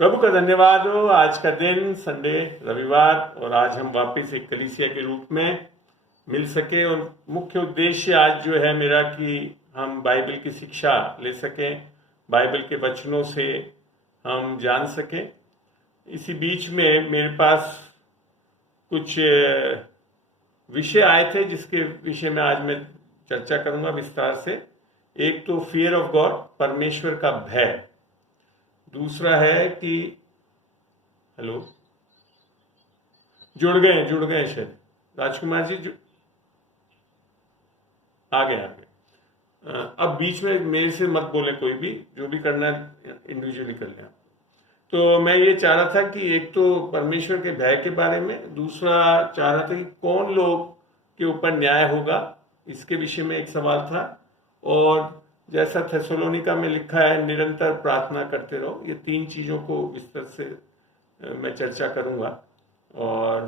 प्रभु का धन्यवाद हो। आज का दिन संडे रविवार और आज हम वापस एक कलीसिया के रूप में मिल सके और मुख्य उद्देश्य आज जो है मेरा कि हम बाइबल की शिक्षा ले सकें, बाइबल के वचनों से हम जान सकें। इसी बीच में मेरे पास कुछ विषय आए थे जिसके विषय में आज मैं चर्चा करूंगा विस्तार से। एक तो फियर ऑफ गॉड, परमेश्वर का भय। दूसरा है कि हेलो, जुड़ गए शायद राजकुमार जी, आ गए। अब बीच में मेरे से मत बोले, कोई भी जो भी करना है इंडिविजुअली कर लें। तो मैं ये चाह रहा था कि एक तो परमेश्वर के भय के बारे में, दूसरा चाह रहा था कि कौन लोग के ऊपर न्याय होगा, इसके विषय में एक सवाल था। और जैसा थेसलोनिका में लिखा है, निरंतर प्रार्थना करते रहो। ये तीन चीजों को विस्तार से मैं चर्चा करूंगा। और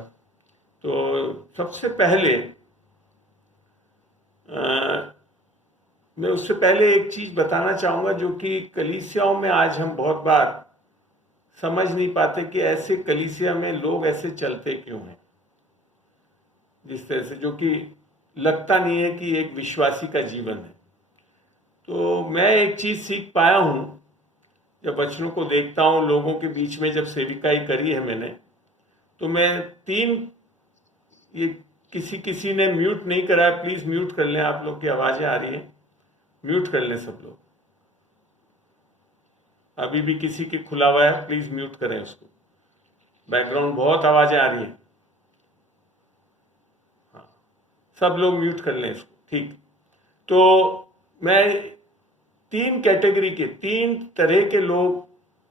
तो सबसे पहले मैं उससे पहले एक चीज बताना चाहूंगा जो कि कलीसियाओं में आज हम बहुत बार समझ नहीं पाते कि ऐसे कलीसिया में लोग ऐसे चलते क्यों हैं, जिस तरह से, जो कि लगता नहीं है कि एक विश्वासी का जीवन है। तो मैं एक चीज सीख पाया हूं जब वचनों को देखता हूं, लोगों के बीच में जब सेविकाई करी है मैंने, तो मैं तीन, ये किसी ने म्यूट नहीं करा है, प्लीज म्यूट कर लें, आप लोग की आवाजें आ रही हैं, म्यूट कर लें सब लोग। अभी भी किसी की खुला हुआ है, प्लीज म्यूट करें उसको, बैकग्राउंड बहुत आवाजें आ रही हैं। हाँ, सब लोग म्यूट कर लें इसको, ठीक। तो मैं तीन कैटेगरी के, तीन तरह के लोग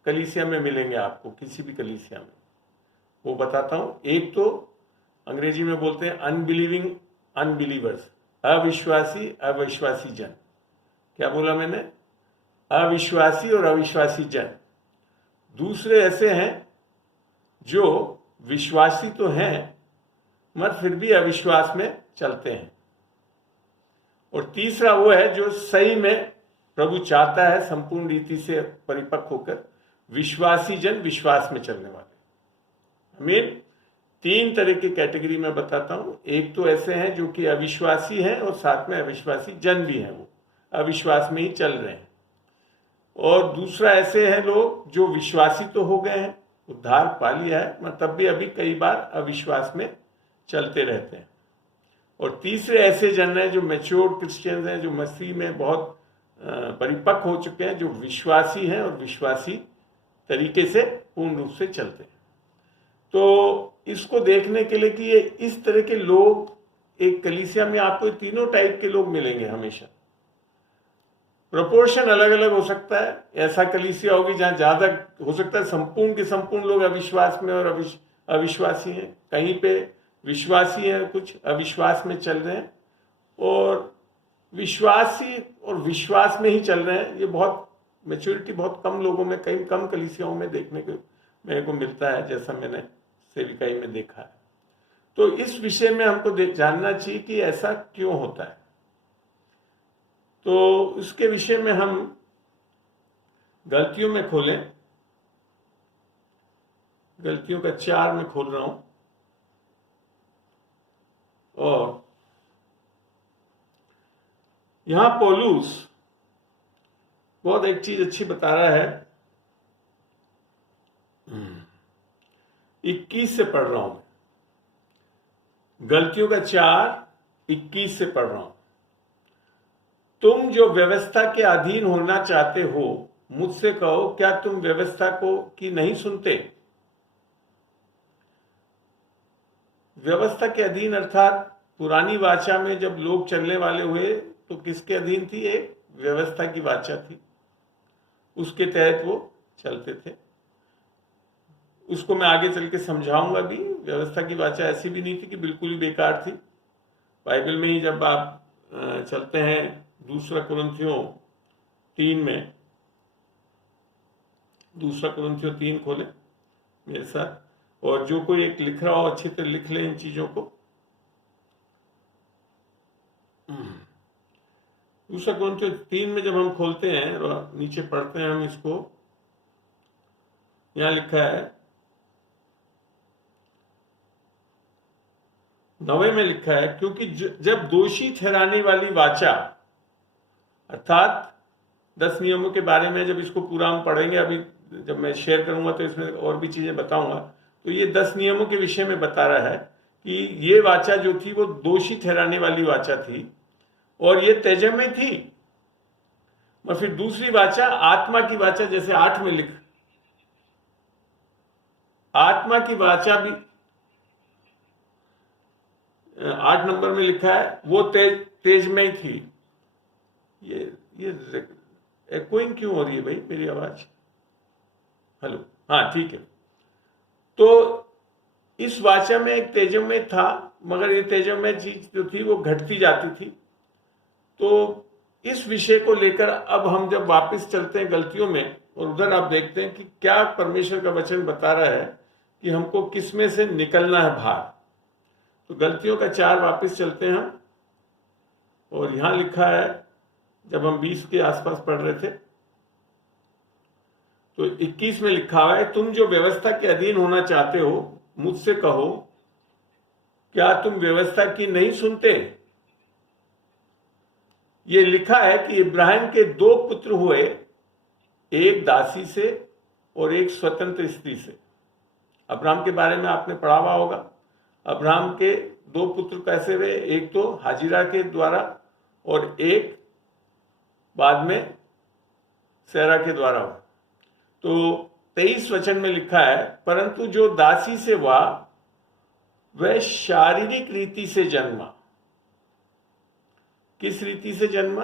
कलीसिया में मिलेंगे आपको, किसी भी कलीसिया में, वो बताता हूं। एक तो अंग्रेजी में बोलते हैं अनबिलीविंग अनबिलीवर्स, अविश्वासी अविश्वासी जन। क्या बोला मैंने? अविश्वासी और अविश्वासी जन। दूसरे ऐसे हैं जो विश्वासी तो हैं मगर फिर भी अविश्वास में चलते हैं। और तीसरा वो है जो सही में प्रभु चाहता है संपूर्ण रीति से परिपक्व होकर, विश्वासी जन, विश्वास में चलने वाले। आमीन। तीन तरह की कैटेगरी में बताता हूं। एक तो ऐसे हैं जो कि अविश्वासी हैं और साथ में अविश्वासी जन भी हैं, वो अविश्वास में ही चल रहे हैं। और दूसरा ऐसे हैं लोग जो विश्वासी तो हो गए हैं, उद्धार पा लिया है, मगर तब भी अभी कई बार अविश्वास में चलते रहते हैं। और तीसरे ऐसे जन हैं जो मैच्योर्ड क्रिश्चियंस हैं, जो मसीह में बहुत परिपक्व हो चुके हैं, जो विश्वासी हैं और विश्वासी तरीके से पूर्ण रूप से चलते हैं। तो इसको देखने के लिए कि ये इस तरह के लोग एक कलीसिया में, आपको तीनों टाइप के लोग मिलेंगे हमेशा। प्रोपोर्शन अलग अलग हो सकता है। ऐसा कलीसिया होगी जहां ज्यादा हो सकता है संपूर्ण के संपूर्ण लोग अविश्वास में और अविश्वासी हैं, कहीं पे विश्वासी हैं, कुछ अविश्वास में चल रहे हैं, और विश्वासी और विश्वास में ही चल रहे हैं। ये बहुत मैच्योरिटी बहुत कम लोगों में, कई कम कलीसियाओं में देखने को मेरे को मिलता है, जैसा मैंने सेविकाई में देखा है। तो इस विषय में हमको जानना चाहिए कि ऐसा क्यों होता है। तो इसके विषय में हम गलतियों में खोलें, गलतियों का 4 में खोल रहा हूं। और यहां पौलुस बहुत एक चीज अच्छी बता रहा है। 21 से पढ़ रहा हूं, गलतियों का 4:21 से पढ़ रहा हूं। तुम जो व्यवस्था के अधीन होना चाहते हो, मुझसे कहो, क्या तुम व्यवस्था को की नहीं सुनते? व्यवस्था के अधीन अर्थात पुरानी वाचा में जब लोग चलने वाले हुए तो किसके अधीन थी? एक व्यवस्था की वाचा थी, उसके तहत वो चलते थे। उसको मैं आगे चल के समझाऊंगा भी। व्यवस्था की वाचा ऐसी भी नहीं थी कि बिल्कुल ही बेकार थी। बाइबल में ही जब आप चलते हैं, दूसरा कुरिन्थियों 3 में, दूसरा कुरिन्थियों 3 खोले मेरे साथ, और जो कोई एक लिख रहा हो अच्छी तरह लिख ले इन चीजों को। दूसरा कुरिन्थियों 3 में जब हम खोलते हैं और नीचे पढ़ते हैं हम इसको, यहां लिखा है 9 में लिखा है, क्योंकि जब दोषी ठहराने वाली वाचा, अर्थात 10 नियमों के बारे में जब इसको पूरा हम पढ़ेंगे, अभी जब मैं शेयर करूंगा तो इसमें और भी चीजें बताऊंगा, तो ये 10 नियमों के विषय में बता रहा है कि ये वाचा जो थी वो दोषी ठहराने वाली वाचा थी और ये तेजमय थी। और फिर दूसरी वाचा आत्मा की वाचा, जैसे 8 में लिख, आत्मा की वाचा भी 8 नंबर में लिखा है, वो तेजमय थी। ये कोइंग क्यों हो रही है भाई मेरी आवाज? हेलो, हाँ ठीक है। तो इस वाचा में एक तेजमय था, मगर ये तेजमय चीज जो थी वो घटती जाती थी। तो इस विषय को लेकर अब हम जब वापस चलते हैं गलतियों में, और उधर आप देखते हैं कि क्या परमेश्वर का वचन बता रहा है कि हमको किस में से निकलना है बाहर। तो गलतियों का 4 वापस चलते हैं हम, और यहां लिखा है, जब हम 20 के आसपास पढ़ रहे थे तो 21 में लिखा हुआ है, तुम जो व्यवस्था के अधीन होना चाहते हो मुझसे कहो, क्या तुम व्यवस्था की नहीं सुनते? ये लिखा है कि इब्राहिम के 2 पुत्र हुए, एक दासी से और एक स्वतंत्र स्त्री से। अब्राहम के बारे में आपने पढ़ा हुआ होगा। अब्राहम के 2 पुत्र कैसे हुए? एक तो हाजिरा के द्वारा और एक बाद में सेरा के द्वारा हुआ। तो 23 वचन में लिखा है, परंतु जो दासी से हुआ वह शारीरिक रीति से जन्मा। किस रीति से जन्मा?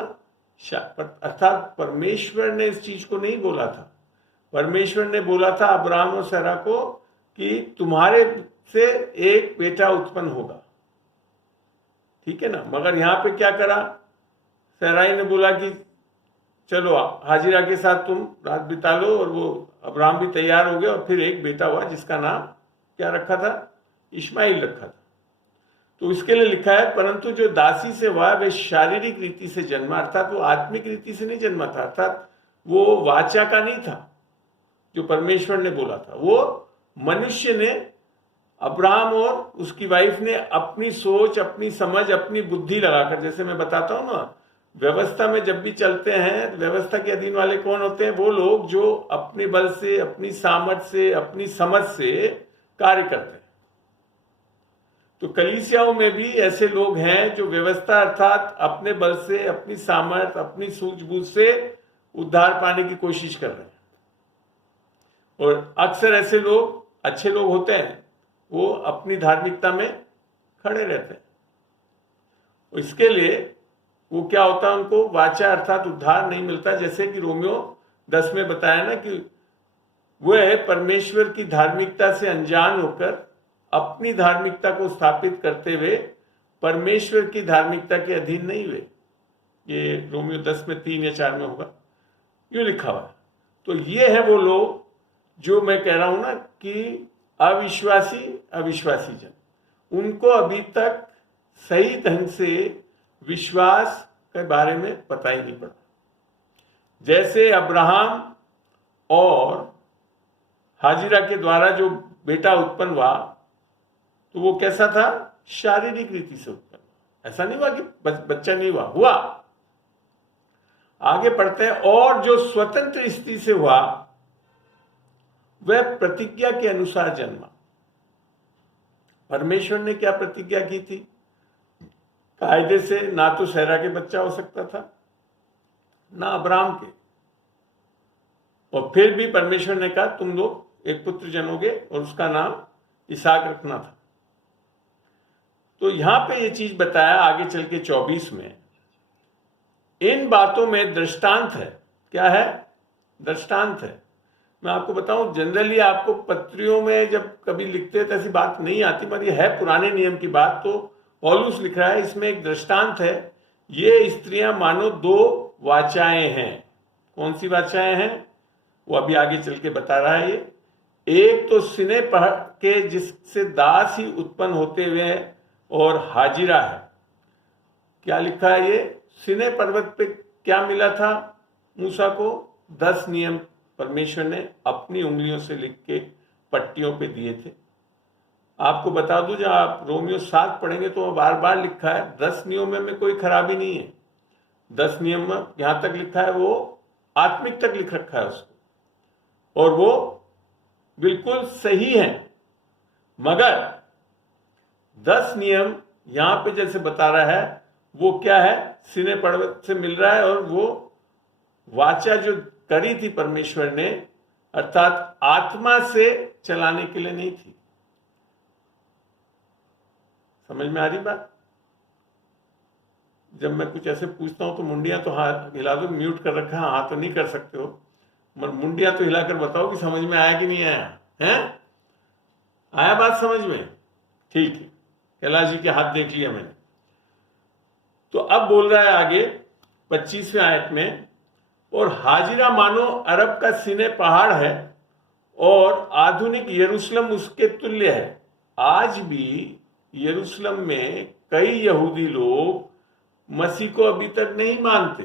अर्थात परमेश्वर ने इस चीज को नहीं बोला था। परमेश्वर ने बोला था अब्राहम और सेरा को कि तुम्हारे से एक बेटा उत्पन्न होगा, ठीक है ना। मगर यहां पे क्या करा? सेराई ने बोला कि चलो हाजिरा के साथ तुम रात बिता लो, और वो अब्राहम भी तैयार हो गए, और फिर एक बेटा हुआ जिसका नाम क्या रखा था? इश्माइल रखा था। तो इसके लिए लिखा है, परंतु जो दासी से हुआ वह शारीरिक रीति से जन्मा, अर्थात वो आत्मिक रीति से नहीं जन्मा था, अर्थात वो वाचा का नहीं था जो परमेश्वर ने बोला था। वो मनुष्य ने, अब्राहम और उसकी वाइफ ने अपनी सोच, अपनी समझ, अपनी बुद्धि लगाकर, जैसे मैं बताता हूं ना, व्यवस्था में जब भी चलते हैं, व्यवस्था के अधीन वाले कौन होते हैं? वो लोग जो अपने बल से, अपनी सामर्थ्य से, अपनी समझ से कार्य करते हैं। तो कलीसियाओं में भी ऐसे लोग हैं जो व्यवस्था अर्थात अपने बल से, अपनी सामर्थ्य, अपनी सूझबूझ से उद्धार पाने की कोशिश कर रहे हैं। और अक्सर ऐसे लोग अच्छे लोग होते हैं, वो अपनी धार्मिकता में खड़े रहते हैं। इसके लिए वो क्या होता है, उनको वाचा अर्थात उद्धार नहीं मिलता। जैसे कि रोमियो 10 में बताया ना कि वह परमेश्वर की धार्मिकता से अनजान होकर अपनी धार्मिकता को स्थापित करते हुए परमेश्वर की धार्मिकता के अधीन नहीं हुए। ये रोमियो 10 में 3 या 4 में होगा, यूं लिखा हुआ। तो ये है वो लोग जो मैं कह रहा हूं ना कि अविश्वासी जन, उनको अभी तक सही ढंग से विश्वास के बारे में पता ही नहीं पड़ा। जैसे अब्राहम और हाजिरा के द्वारा जो बेटा उत्पन्न हुआ, तो वो कैसा था? शारीरिक रीति से उत्पन्न। ऐसा नहीं हुआ कि बच्चा नहीं हुआ। आगे पढ़ते हैं, और जो स्वतंत्र स्त्री से हुआ वह प्रतिज्ञा के अनुसार जन्मा। परमेश्वर ने क्या प्रतिज्ञा की थी? कायदे से ना तो सेरा के बच्चा हो सकता था, ना अब्राहम के। और फिर भी परमेश्वर ने कहा तुम लोग एक पुत्र जनोगे और उसका नाम इसहाक रखना था। तो यहां पे ये चीज बताया आगे चल के 24 में, इन बातों में दृष्टांत है। क्या है? दृष्टांत है। मैं आपको बताऊं, जनरली आपको पत्रियों में जब कभी लिखते हैं तो ऐसी बात नहीं आती, पर ये है पुराने नियम की बात। तो पौलुस लिख रहा है, इसमें एक दृष्टांत है। ये स्त्रियां मानो 2 वाचाएं हैं। कौन सी वाचाएं हैं? वो अभी आगे चल के बता रहा है। ये एक तो सिने पहाड़ के जिससे दास ही उत्पन्न होते हुए और हाजिरा है। क्या लिखा है? ये सिने पर्वत पे क्या मिला था मूसा को? 10 नियम परमेश्वर ने अपनी उंगलियों से लिख के पट्टियों पे दिए थे। आपको बता दूं, जब आप रोमियो 7 पढ़ेंगे तो बार बार लिखा है 10 नियमों में कोई खराबी नहीं है। 10 नियम यहां तक लिखा है, वो आत्मिक तक लिख रखा है उसको, और वो बिल्कुल सही है। मगर 10 नियम यहां पे जैसे बता रहा है, वो क्या है, सीने पर्वत से मिल रहा है, और वो वाचा जो करी थी परमेश्वर ने, अर्थात आत्मा से चलाने के लिए नहीं थी। समझ में आ रही बात? जब मैं कुछ ऐसे पूछता हूं तो मुंडियां तो हाथ हिला दो, म्यूट कर रखा है, हाथ तो नहीं कर सकते हो, मगर मुंडियां तो हिलाकर बताओ कि समझ में आया कि नहीं आया है। आया बात समझ में? ठीक है, कैलाश जी के हाथ देख लिया मैंने। तो अब बोल रहा है आगे 25वें आयत में, और हाजिरा मानो अरब का सीने पहाड़ है और आधुनिक यरूशलेम उसके तुल्य है। आज भी यरूशलेम में कई यहूदी लोग मसीह को अभी तक नहीं मानते।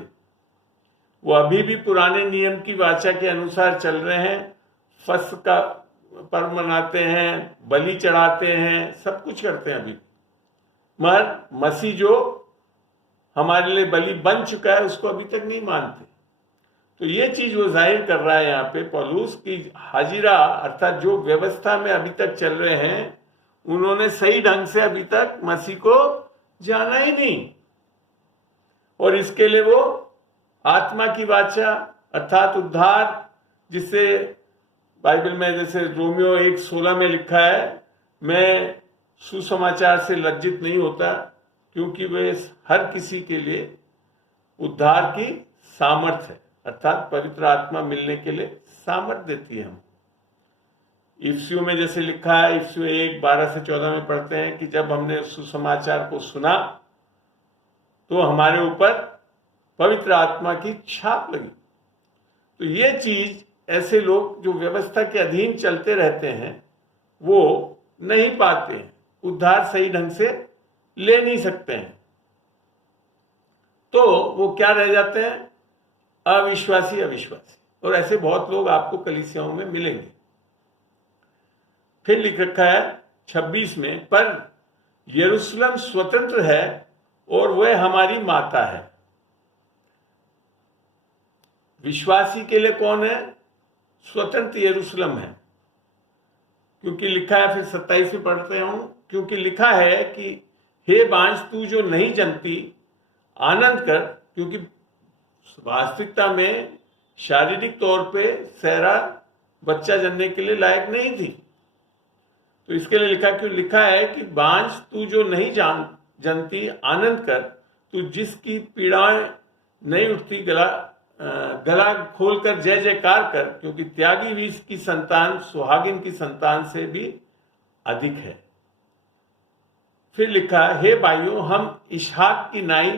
वो अभी भी पुराने नियम की वाचा के अनुसार चल रहे हैं, फसह का पर्व मनाते हैं, बलि चढ़ाते हैं, सब कुछ करते हैं अभी। मगर मसीह जो हमारे लिए बलि बन चुका है उसको अभी तक नहीं मानते। तो ये चीज वो जाहिर कर रहा है यहाँ पे पौलुस की हाजिरा, अर्थात जो व्यवस्था में अभी तक चल रहे हैं, उन्होंने सही ढंग से अभी तक मसीह को जाना ही नहीं, और इसके लिए वो आत्मा की वाचा अर्थात उद्धार, जिससे बाइबल में जैसे रोमियो 1:16 में लिखा है, मैं सुसमाचार से लज्जित नहीं होता क्योंकि वे हर किसी के लिए उद्धार की सामर्थ है, अर्थात पवित्र आत्मा मिलने के लिए सामर्थ देती है हम। इफिसियों में जैसे लिखा है, इफिसियों 1:12-14 में पढ़ते हैं कि जब हमने सुसमाचार को सुना तो हमारे ऊपर पवित्र आत्मा की छाप लगी। तो ये चीज ऐसे लोग जो व्यवस्था के अधीन चलते रहते हैं वो नहीं पाते हैं, उद्धार सही ढंग से ले नहीं सकते हैं, तो वो क्या रह जाते हैं, अविश्वासी। और ऐसे बहुत लोग आपको कलीसियाओं में मिलेंगे। फिर लिख रखा है 26 में, पर यरूशलेम स्वतंत्र है और वह हमारी माता है। विश्वासी के लिए कौन है? स्वतंत्र यरूशलेम है, क्योंकि लिखा है, फिर 27 में पढ़ते हूं, क्योंकि लिखा है कि हे बांझ तू जो नहीं जनती आनंद कर, क्योंकि वास्तविकता में शारीरिक तौर पे सहरा बच्चा जनने के लिए लायक नहीं थी। तो इसके लिए लिखा है कि बांझ तू जो नहीं जनती आनंद कर, तू जिसकी पीड़ाएं नहीं उठती गला खोलकर जय जयकार कर, क्योंकि त्यागी वीस की संतान सुहागिन की संतान से भी अधिक है। फिर लिखा, हे भाइयों हम इसहाक की नाई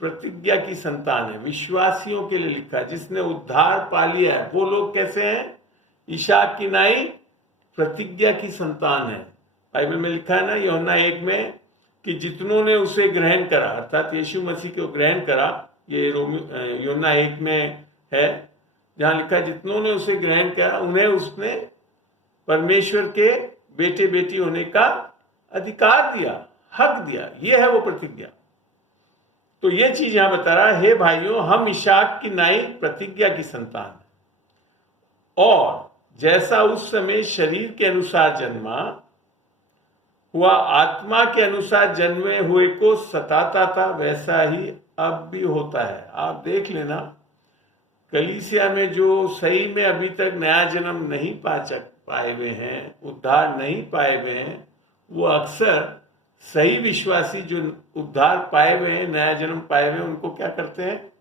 प्रतिज्ञा की संतान है। विश्वासियों के लिए लिखा, जिसने उद्धार पा लिया है वो लोग कैसे हैं? इसहाक की नाई प्रतिज्ञा की संतान है। बाइबल में लिखा है ना यूहन्ना 1 में कि जितनों ने उसे ग्रहण करा, अर्थात यीशु मसीह को ग्रहण करा, ये यूहन्ना 1 में है, जहां लिखा है जितनों ने उसे ग्रहण किया उन्हें उसने परमेश्वर के बेटे बेटी होने का अधिकार दिया, हक दिया। ये है वो प्रतिज्ञा। तो ये चीज यहां बता रहा है, हे भाइयों हम इसहाक की नाई प्रतिज्ञा की संतान है, और जैसा उस समय शरीर के अनुसार जन्मा हुआ आत्मा के अनुसार जन्मे हुए को सताता था, वैसा ही अब भी होता है। आप देख लेना, कलीसिया में जो सही में अभी तक नया जन्म नहीं पाए हुए हैं, उद्धार नहीं पाए हुए हैं, वो अक्सर सही विश्वासी जो उद्धार पाए हुए हैं, नया जन्म पाए हुए हैं, उनको क्या करते हैं?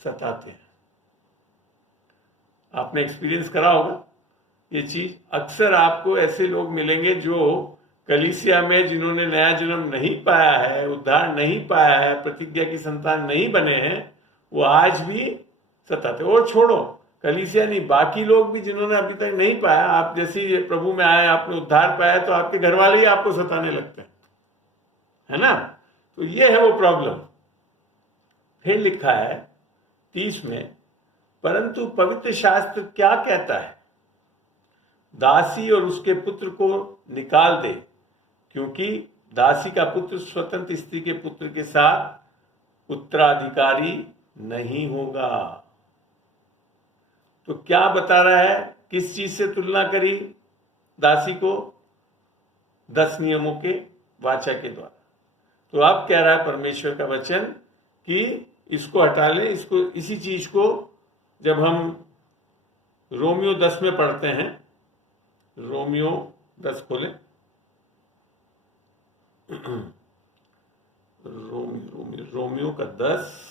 सताते हैं। आपने एक्सपीरियंस करा होगा ये चीज। अक्सर आपको ऐसे लोग मिलेंगे जो कलीसिया में, जिन्होंने नया जन्म नहीं पाया है, उद्धार नहीं पाया है, प्रतिज्ञा की संतान नहीं बने हैं, वो आज भी सताते। और छोड़ो कलीसिया नहीं, बाकी लोग भी जिन्होंने अभी तक नहीं पाया, आप जैसे ही प्रभु में आए, आपने उद्धार पाया, तो आपके घर वाले ही आपको सताने लगते हैं, है ना? तो ये है वो प्रॉब्लम। फिर लिखा है 30 में, परंतु पवित्र शास्त्र क्या कहता है? दासी और उसके पुत्र को निकाल दे, क्योंकि दासी का पुत्र स्वतंत्र स्त्री के पुत्र के साथ उत्तराधिकारी नहीं होगा। तो क्या बता रहा है? किस चीज से तुलना करी दासी को? 10 नियमों के वाचा के द्वारा। तो अब कह रहा है परमेश्वर का वचन कि इसको हटा लें, इसको, इसी चीज को जब हम रोमियो 10 में पढ़ते हैं, रोमियो 10 खोलें, रोमियो का 10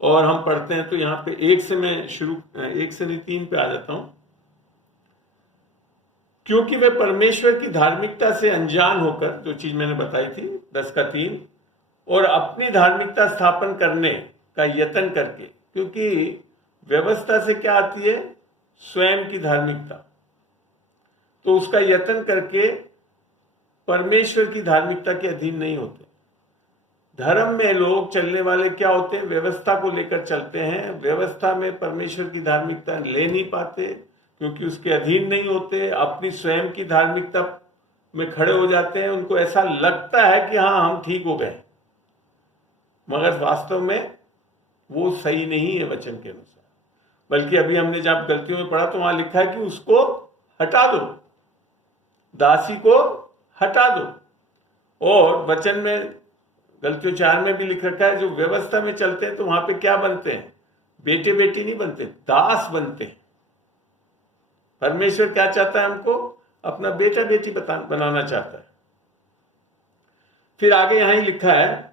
और हम पढ़ते हैं तो यहां पे 1 से मैं शुरू, 1 से नहीं 3 पे आ जाता हूं। क्योंकि वे परमेश्वर की धार्मिकता से अनजान होकर, जो चीज मैंने बताई थी 10 का 3, और अपनी धार्मिकता स्थापन करने का यत्न करके, क्योंकि व्यवस्था से क्या आती है? स्वयं की धार्मिकता। तो उसका यत्न करके परमेश्वर की धार्मिकता के अधीन नहीं होते। धर्म में लोग चलने वाले क्या होते हैं? व्यवस्था को लेकर चलते हैं, व्यवस्था में परमेश्वर की धार्मिकता ले नहीं पाते, क्योंकि उसके अधीन नहीं होते, अपनी स्वयं की धार्मिकता में खड़े हो जाते हैं। उनको ऐसा लगता है कि हाँ हम ठीक हो गए, मगर वास्तव में वो सही नहीं है वचन के अनुसार। बल्कि अभी हमने जब गलतियों में पढ़ा तो वहां लिखा है कि उसको हटा दो, दासी को हटा दो। और वचन में गलतियों 4 में भी लिख रखा है, जो व्यवस्था में चलते हैं तो वहां पे क्या बनते हैं? बेटे बेटी नहीं बनते, दास बनते हैं। परमेश्वर क्या चाहता है? हमको अपना बेटा बेटी बनाना चाहता है। फिर आगे यहां ही लिखा है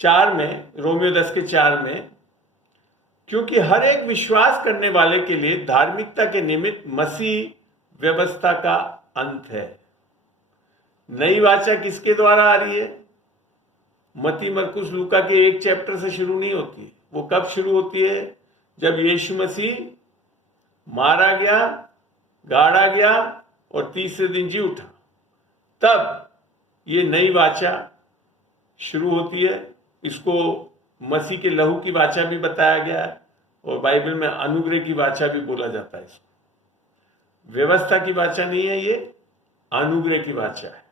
4 में, रोमियो 10 के 4 में, क्योंकि हर एक विश्वास करने वाले के लिए धार्मिकता के निमित्त मसीह व्यवस्था का अंत है। नई वाचा किसके द्वारा आ रही है? मती, मरकुस, लूका के 1 चैप्टर से शुरू नहीं होती। वो कब शुरू होती है? जब यीशु मसीह मारा गया, गाड़ा गया और तीसरे दिन जी उठा, तब ये नई वाचा शुरू होती है। इसको मसीह के लहू की वाचा भी बताया गया है और बाइबल में अनुग्रह की वाचा भी बोला जाता है। इसको व्यवस्था की वाचा नहीं है, ये अनुग्रह की वाचा है।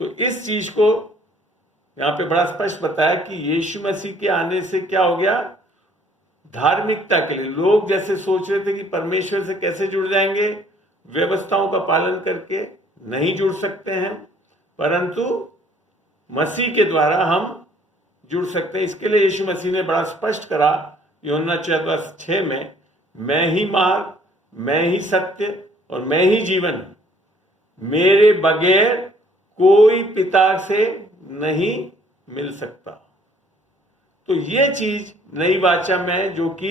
तो इस चीज को यहां पे बड़ा स्पष्ट बताया कि यीशु मसीह के आने से क्या हो गया? धार्मिकता के लिए लोग जैसे सोच रहे थे कि परमेश्वर से कैसे जुड़ जाएंगे, व्यवस्थाओं का पालन करके नहीं जुड़ सकते हैं, परंतु मसीह के द्वारा हम जुड़ सकते हैं। इसके लिए यीशु मसीह ने बड़ा स्पष्ट करा यूहन्ना 14:6 में, मैं ही मार्ग, मैं ही सत्य और मैं ही जीवन हूं, मेरे बगैर कोई पिता से नहीं मिल सकता। तो ये चीज नई वाचा में, जो कि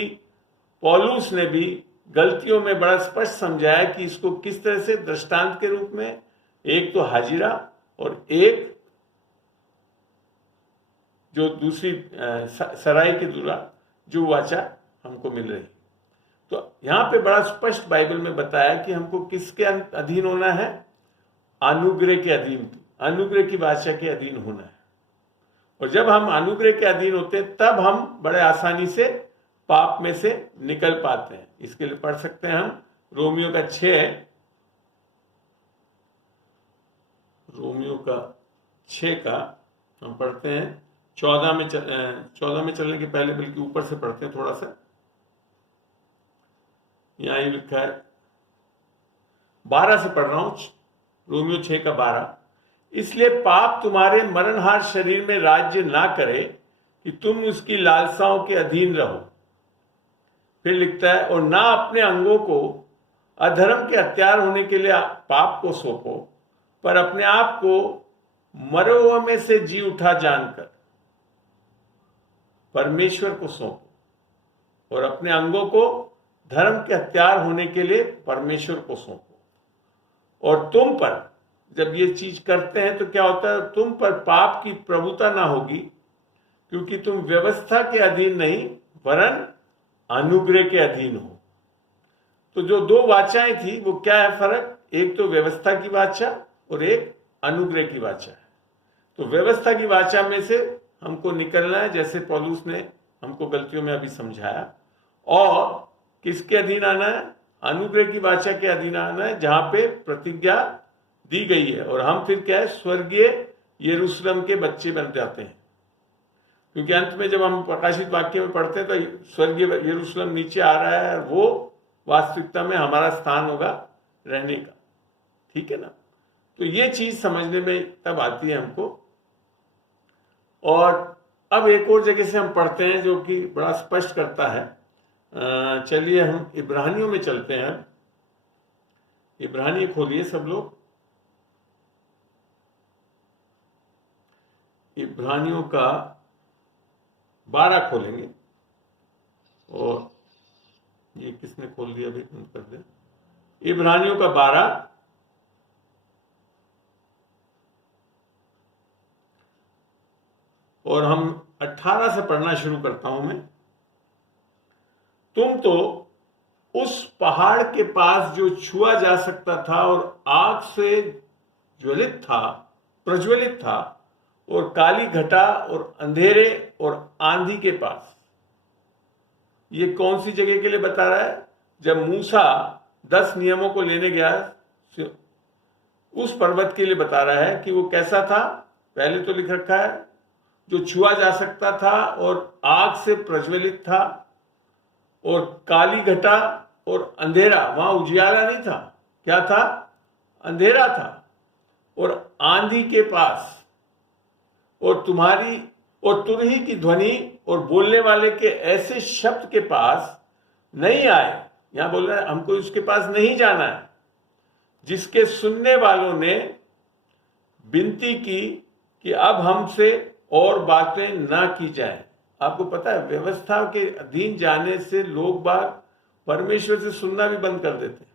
पौलुस ने भी गलतियों में बड़ा स्पष्ट समझाया कि इसको किस तरह से दृष्टांत के रूप में, एक तो हाजिरा और एक जो दूसरी सराय के द्वारा जो वाचा हमको मिल रही। तो यहां पे बड़ा स्पष्ट बाइबल में बताया कि हमको किसके अधीन होना है? अनुग्रह के अधीन, अनुग्रह की वाचा के अधीन होना है। और जब हम अनुग्रह के अधीन होते हैं तब हम बड़े आसानी से पाप में से निकल पाते हैं। इसके लिए पढ़ सकते हैं हम रोमियो का 6 का हम पढ़ते हैं 14 में चलने के पहले, बल्कि ऊपर से पढ़ते हैं थोड़ा सा। यहां ही लिखा है, 12 से पढ़ रहा हूं, रोमियो 6 का 12। इसलिए पाप तुम्हारे मरणहार शरीर में राज्य ना करे कि तुम उसकी लालसाओं के अधीन रहो। फिर लिखता है, और ना अपने अंगों को अधर्म के हथियार होने के लिए पाप को सौंपो, पर अपने आप को मरे हुए में से जी उठा जानकर परमेश्वर को सौंपो, और अपने अंगों को धर्म के हथियार होने के लिए परमेश्वर को सौंपो। और तुम पर जब ये चीज करते हैं तो क्या होता है? तुम पर पाप की प्रभुता ना होगी, क्योंकि तुम व्यवस्था के अधीन नहीं वरन अनुग्रह के अधीन हो। तो जो 2 वाचाएं थी वो क्या है फर्क? एक तो व्यवस्था की वाचा और एक अनुग्रह की वाचा है। तो व्यवस्था की वाचा में से हमको निकलना है, जैसे पौलुस ने हमको गलतियों में अभी समझाया। और किसके अधीन आना है? अनुग्रह की वाचा के अधीन आना है, जहां पे प्रतिज्ञा दी गई है। और हम फिर क्या है? स्वर्गीय यरूशलेम के बच्चे बन जाते हैं। क्योंकि अंत में जब हम प्रकाशित वाक्य में पढ़ते हैं तो स्वर्गीय यरूशलेम नीचे आ रहा है, वो वास्तविकता में हमारा स्थान होगा रहने का। ठीक है ना? तो ये चीज समझने में तब आती है हमको। और अब एक और जगह से हम पढ़ते हैं जो कि बड़ा स्पष्ट करता है। चलिए हम इब्रानियों में चलते हैं। इब्रानी खोलिए सब लोग। इब्रानियों का 12 खोलेंगे। और ये किसने खोल दिया? अभी बंद कर दे। इब्रानियों का 12 और हम 18 से पढ़ना शुरू करता हूं मैं। तुम तो उस पहाड़ के पास जो छुआ जा सकता था और आग से प्रज्वलित था, और काली घटा और अंधेरे और आंधी के पास। ये कौन सी जगह के लिए बता रहा है? जब मूसा 10 नियमों को लेने गया, उस पर्वत के लिए बता रहा है कि वो कैसा था। पहले तो लिख रखा है जो छुआ जा सकता था और आग से प्रज्वलित था, और काली घटा और अंधेरा। वहां उजियाला नहीं था, क्या था? अंधेरा था। और आंधी के पास, और तुरही की ध्वनि और बोलने वाले के ऐसे शब्द के पास नहीं आए। यहां बोल रहा है हमको उसके पास नहीं जाना है, जिसके सुनने वालों ने विनती की कि अब हमसे और बातें ना की जाए। आपको पता है व्यवस्था के अधीन जाने से लोग बाग परमेश्वर से सुनना भी बंद कर देते हैं।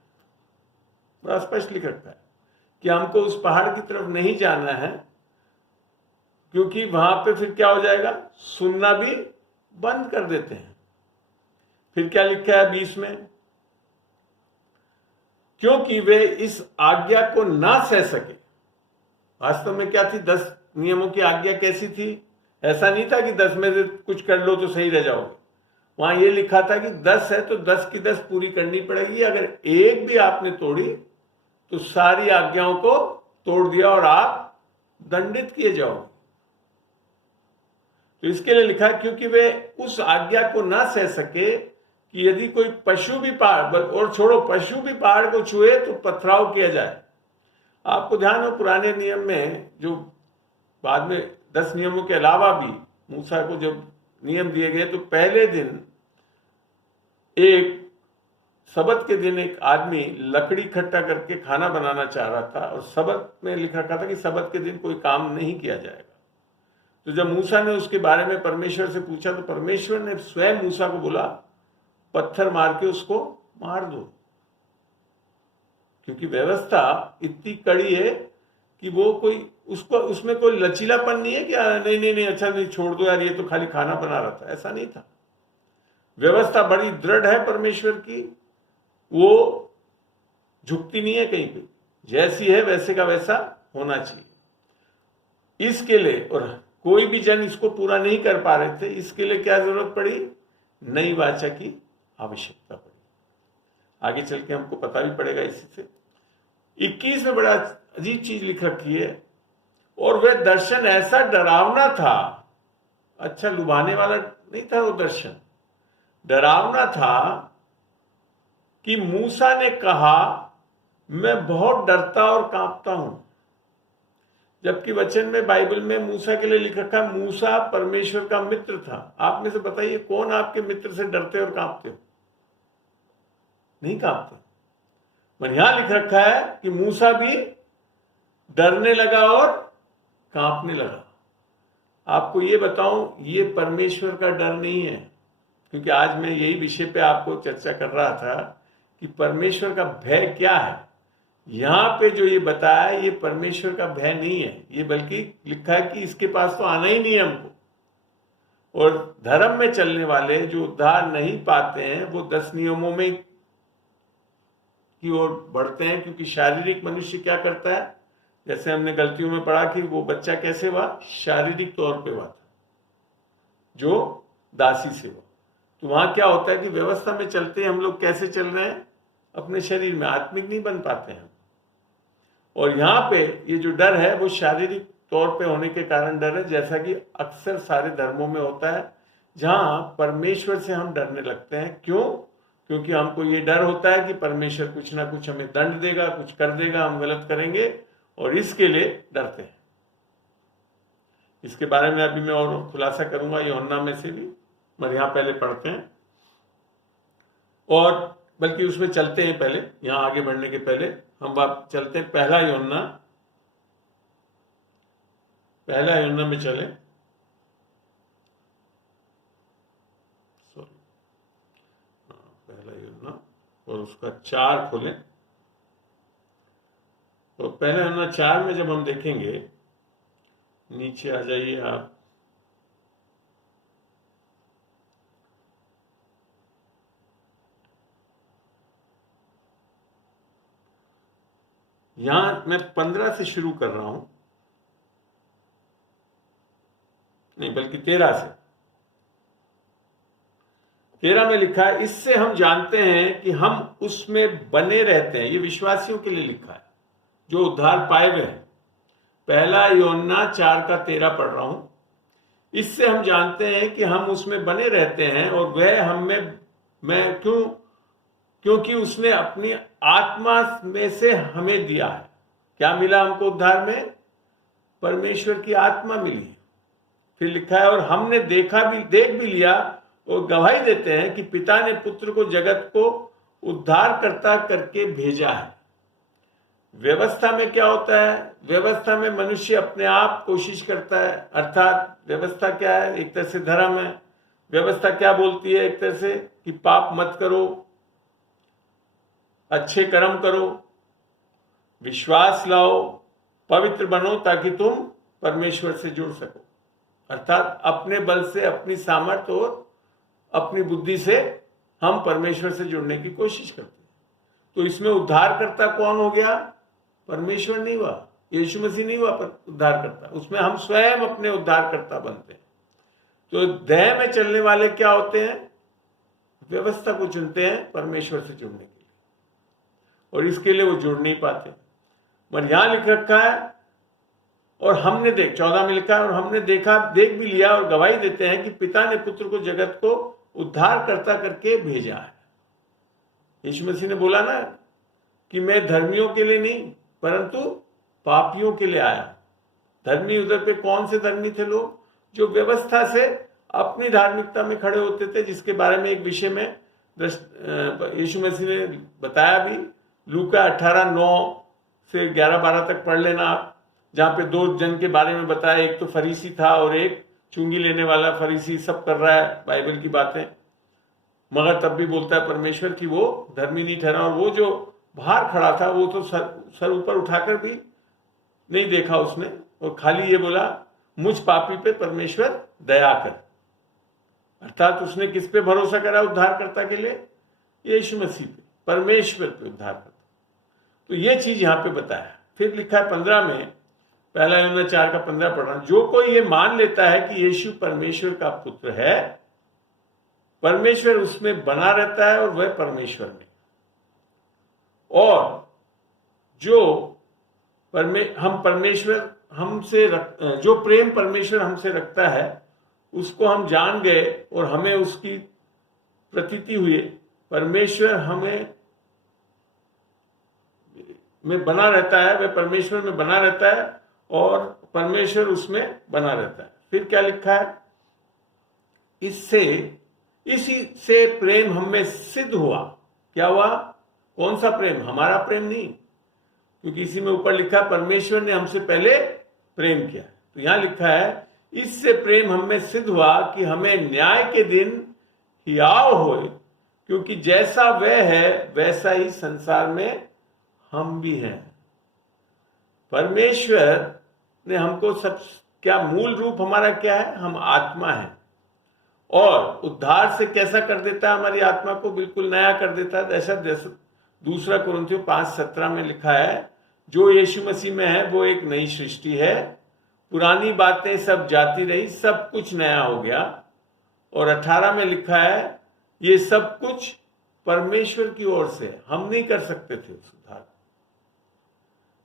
बड़ा स्पष्ट लिख रखा है कि हमको उस पहाड़ की तरफ नहीं जाना है, क्योंकि वहां पे फिर क्या हो जाएगा? सुनना भी बंद कर देते हैं। फिर क्या लिखा है 20 में? क्योंकि वे इस आज्ञा को ना सह सके। वास्तव में क्या थी? 10 नियमों की आज्ञा कैसी थी? ऐसा नहीं था कि 10 में से कुछ कर लो तो सही रह जाओगे। वहां ये लिखा था कि 10 है तो 10 की 10 पूरी करनी पड़ेगी। अगर एक भी आपने तोड़ी तो सारी आज्ञाओं को तोड़ दिया और आप दंडित किए जाओगे। तो इसके लिए लिखा, क्योंकि वे उस आज्ञा को ना सह सके कि यदि कोई पशु भी पहाड़, और छोड़ो पशु भी पहाड़ को छुए तो पथराव किया जाए। आपको ध्यान हो पुराने नियम में जो बाद में 10 नियमों के अलावा भी मूसा को जब नियम दिए गए, तो पहले दिन सबत के दिन एक आदमी लकड़ी इकट्ठा करके खाना बनाना चाह रहा था, और सबत में लिख रखा था कि सबत के दिन कोई काम नहीं किया जाएगा। तो जब मूसा ने उसके बारे में परमेश्वर से पूछा तो परमेश्वर ने स्वयं मूसा को बोला पत्थर मार के उसको मार दो, क्योंकि व्यवस्था इतनी कड़ी है कि वो उसमें कोई लचीलापन नहीं है कि नहीं अच्छा नहीं छोड़ दो यार, ये तो खाली खाना बना रहा था। ऐसा नहीं था। व्यवस्था बड़ी दृढ़ है परमेश्वर की, वो झुकती नहीं है कहीं पे। जैसी है वैसे का वैसा होना चाहिए। इसके लिए, और कोई भी जन इसको पूरा नहीं कर पा रहे थे, इसके लिए क्या जरूरत पड़ी? नई वाचा की आवश्यकता पड़ी। आगे चल के हमको पता भी पड़ेगा इसी से। 21 में बड़ा अजीब चीज लिख रखी है, और वह दर्शन ऐसा डरावना था। अच्छा, लुभाने वाला नहीं था वो दर्शन, डरावना था कि मूसा ने कहा मैं बहुत डरता और कांपता हूं। जबकि वचन में, बाइबल में मूसा के लिए लिख रखा है मूसा परमेश्वर का मित्र था। आप में से बताइए कौन आपके मित्र से डरते और कांपते हो? नहीं कांपते। पर यहां लिख रखा है कि मूसा भी डरने लगा और कांपने लगा। आपको ये बताऊं, ये परमेश्वर का डर नहीं है, क्योंकि आज मैं यही विषय पे आपको चर्चा कर रहा था कि परमेश्वर का भय क्या है। यहां पे जो ये बताया है ये परमेश्वर का भय नहीं है, ये बल्कि लिखा है कि इसके पास तो आना ही नहीं है हमको। और धर्म में चलने वाले जो उद्धार नहीं पाते हैं वो 10 नियमों में की ओर बढ़ते हैं, क्योंकि शारीरिक मनुष्य क्या करता है, जैसे हमने गलतियों में पढ़ा कि वो बच्चा कैसे हुआ, शारीरिक तौर पे हुआ था। जो दासी सेवा। तो वहां क्या होता है कि व्यवस्था में चलते हैं हम लोग कैसे चल रहे हैं, अपने शरीर में, आत्मिक नहीं बन पाते हैं। और यहाँ पे ये जो डर है वो शारीरिक तौर पे होने के कारण डर है, जैसा कि अक्सर सारे धर्मों में होता है, जहां परमेश्वर से हम डरने लगते हैं। क्यों? क्योंकि हमको ये डर होता है कि परमेश्वर कुछ ना कुछ हमें दंड देगा, कुछ कर देगा, हम गलत करेंगे, और इसके लिए डरते हैं। इसके बारे में अभी मैं और खुलासा करूंगा यूहन्ना में से भी, मगर यहाँ पहले पढ़ते हैं, और बल्कि उसमें चलते हैं पहले, यहाँ आगे बढ़ने के पहले हम बात चलते हैं पहला यूहन्ना में चले। सॉरी, पहला यूहन्ना और उसका 4 खोलें। तो पहला यूहन्ना 4 में जब हम देखेंगे, नीचे आ जाइए आप, यहां मैं 15 से शुरू कर रहा हूं, नहीं बल्कि 13 से। 13 में लिखा है, इससे हम जानते हैं कि हम उसमें बने रहते हैं। ये विश्वासियों के लिए लिखा है जो उद्धार पाए हुए हैं। पहला यूहन्ना 4 का 13 पढ़ रहा हूं। इससे हम जानते हैं कि हम उसमें बने रहते हैं और वह हम में क्योंकि उसने अपनी आत्मा में से हमें दिया है। क्या मिला हमको उद्धार में? परमेश्वर की आत्मा मिली है। फिर लिखा है, और हमने देख भी लिया और गवाही देते हैं कि पिता ने पुत्र को जगत को उद्धारकर्ता करके भेजा है। व्यवस्था में क्या होता है? व्यवस्था में मनुष्य अपने आप कोशिश करता है, अर्थात व्यवस्था क्या है? एक तरह से धर्म है। व्यवस्था क्या बोलती है? एक तरह से कि पाप मत करो, अच्छे कर्म करो, विश्वास लाओ, पवित्र बनो, ताकि तुम परमेश्वर से जुड़ सको। अर्थात अपने बल से, अपनी सामर्थ्य और अपनी बुद्धि से हम परमेश्वर से जुड़ने की कोशिश करते हैं। तो इसमें उद्धारकर्ता कौन हो गया? परमेश्वर नहीं हुआ, यीशु मसीह नहीं हुआ उद्धारकर्ता। उसमें हम स्वयं अपने उद्धारकर्ता बनते हैं। तो देह में चलने वाले क्या होते हैं? व्यवस्था को चुनते हैं परमेश्वर से जुड़ने के लिए, और इसके लिए वो जुड़ नहीं पाते। पर यहां लिख रखा है, और हमने 14 में लिखा है, और हमने देख भी लिया और गवाही देते हैं कि पिता ने पुत्र को जगत को उद्धारकर्ता करके भेजा है। यीशु मसीह ने बोला ना कि मैं धर्मियों के लिए नहीं परंतु पापियों के लिए आया। धर्मी उधर पे कौन से धर्मी थे लोग? जो व्यवस्था से अपनी धार्मिकता में खड़े होते थे, जिसके बारे में एक विषय में यीशु मसीह ने बताया भी। लूका 18:9 से 11-12 तक पढ़ लेना आप, जहां पे 2 जन के बारे में बताया। एक तो फरीसी था और एक चुंगी लेने वाला। फरीसी सब कर रहा है बाइबल की बातें, मगर तब भी बोलता है परमेश्वर कि वो धर्मी नहीं ठहरा। और वो जो बाहर खड़ा था वो तो सर ऊपर उठाकर भी नहीं देखा उसने, और खाली ये बोला, मुझ पापी पे परमेश्वर दया कर। अर्थात उसने किस पे भरोसा करा उद्धारकर्ता के लिए? यीशु मसीह पे, परमेश्वर पे उद्धारकर्ता। तो ये चीज यहां पे बताया। फिर लिखा है 15 में, पहला यूहन्ना 4 का 15 पढ़ रहा हूं। जो कोई ये मान लेता है कि यीशु परमेश्वर का पुत्र है, परमेश्वर उसमें बना रहता है और वह परमेश्वर में। और जो जो प्रेम परमेश्वर हमसे रखता है उसको हम जान गए और हमें उसकी प्रतीति हुई। परमेश्वर में बना रहता है, वह परमेश्वर में बना रहता है और परमेश्वर उसमें बना रहता है। फिर क्या लिखा है? इसी से प्रेम हमें सिद्ध हुआ। क्या हुआ? कौन सा प्रेम? हमारा प्रेम नहीं, क्योंकि इसी में ऊपर लिखा परमेश्वर ने हमसे पहले प्रेम किया। तो यहां लिखा है, इससे प्रेम हमें सिद्ध हुआ कि हमें न्याय के दिन हियाव होए, क्योंकि जैसा वह है वैसा ही संसार में हम भी हैं। परमेश्वर ने हमको क्या मूल रूप हमारा क्या है? हम आत्मा है। और उद्धार से कैसा कर देता है? हमारी आत्मा को बिल्कुल नया कर देता है। जैसा 2 कुरिन्थियों 5:17 में लिखा है, जो यीशु मसीह में है वो एक नई सृष्टि है, पुरानी बातें सब जाती रही, सब कुछ नया हो गया। और 18 में लिखा है ये सब कुछ परमेश्वर की ओर से, हम नहीं कर सकते थे सुधार।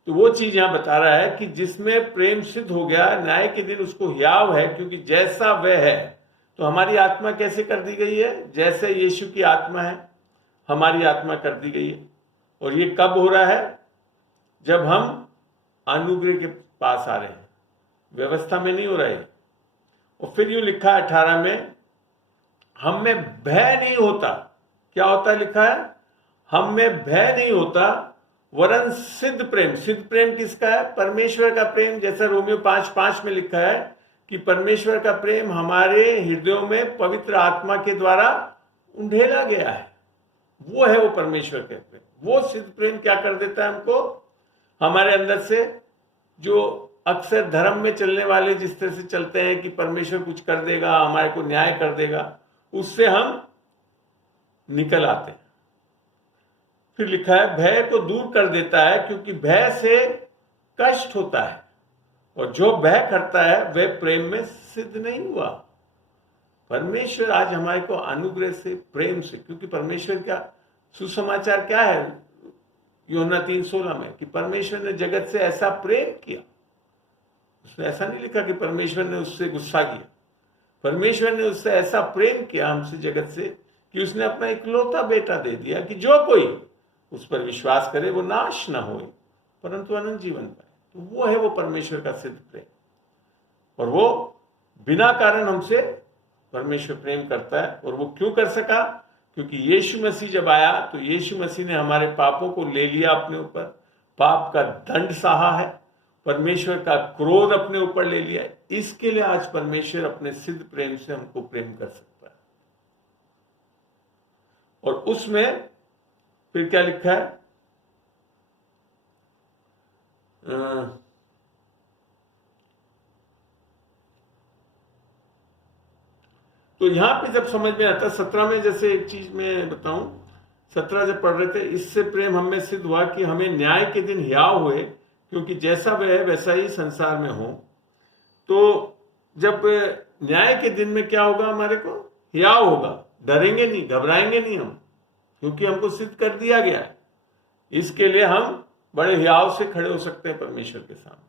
तो वो चीज यहां बता रहा है कि जिसमें प्रेम सिद्ध हो गया, न्याय के दिन उसको हियाव है, क्योंकि जैसा वह है। तो हमारी आत्मा कैसे कर दी गई है? जैसे यीशु की आत्मा है हमारी आत्मा कर दी गई है। और ये कब हो रहा है? जब हम अनुग्रह के पास आ रहे हैं, व्यवस्था में नहीं हो रहा है। और फिर यूं लिखा है 18 में, हम में भय नहीं होता। क्या होता है लिखा है? हम में भय नहीं होता, वरन सिद्ध प्रेम। सिद्ध प्रेम किसका है? परमेश्वर का प्रेम। जैसा रोमियो 5:5 में लिखा है कि परमेश्वर का प्रेम हमारे हृदयों में पवित्र आत्मा के द्वारा उंडेला गया है। वो है वो परमेश्वर का प्रेम। वो सिद्ध प्रेम क्या कर देता है हमको? हमारे अंदर से जो अक्सर धर्म में चलने वाले जिस तरह से चलते हैं कि परमेश्वर कुछ कर देगा, हमारे को न्याय कर देगा, उससे हम निकल आते हैं। फिर लिखा है भय को दूर कर देता है, क्योंकि भय से कष्ट होता है, और जो भय करता है वह प्रेम में सिद्ध नहीं हुआ। परमेश्वर आज हमारे को अनुग्रह से, प्रेम से, क्योंकि परमेश्वर का सुसमाचार क्या है यूहन्ना 3:16 में, कि परमेश्वर ने जगत से ऐसा प्रेम किया। उसने ऐसा नहीं लिखा कि परमेश्वर ने उससे गुस्सा किया। परमेश्वर ने उससे ऐसा प्रेम किया हमसे, जगत से, कि उसने अपना इकलौता बेटा दे दिया कि जो कोई उस पर विश्वास करे वो नाश ना हो परंतु अनंत जीवन पाए। तो वो है वो परमेश्वर का सिद्ध प्रेम। और वो बिना कारण हमसे परमेश्वर प्रेम करता है। और वो क्यों कर सका? क्योंकि यीशु मसीह जब आया तो यीशु मसीह ने हमारे पापों को ले लिया अपने ऊपर, पाप का दंड सहा है, परमेश्वर का क्रोध अपने ऊपर ले लिया। इसके लिए आज परमेश्वर अपने सिद्ध प्रेम से हमको प्रेम कर सकता है। और उसमें फिर क्या लिखा है? तो यहां पे जब समझ में आता है 17 में, जैसे एक चीज मैं बताऊं, 17 जब पढ़ रहे थे, इससे प्रेम हम में सिद्ध हुआ कि हमें न्याय के दिन हियाव हुए, क्योंकि जैसा वह है वैसा ही संसार में हो। तो जब न्याय के दिन में क्या होगा? हमारे को हियाव होगा, डरेंगे नहीं, घबराएंगे नहीं हम, क्योंकि हमको सिद्ध कर दिया गया है। इसके लिए हम बड़े हियाव से खड़े हो सकते हैं परमेश्वर के सामने।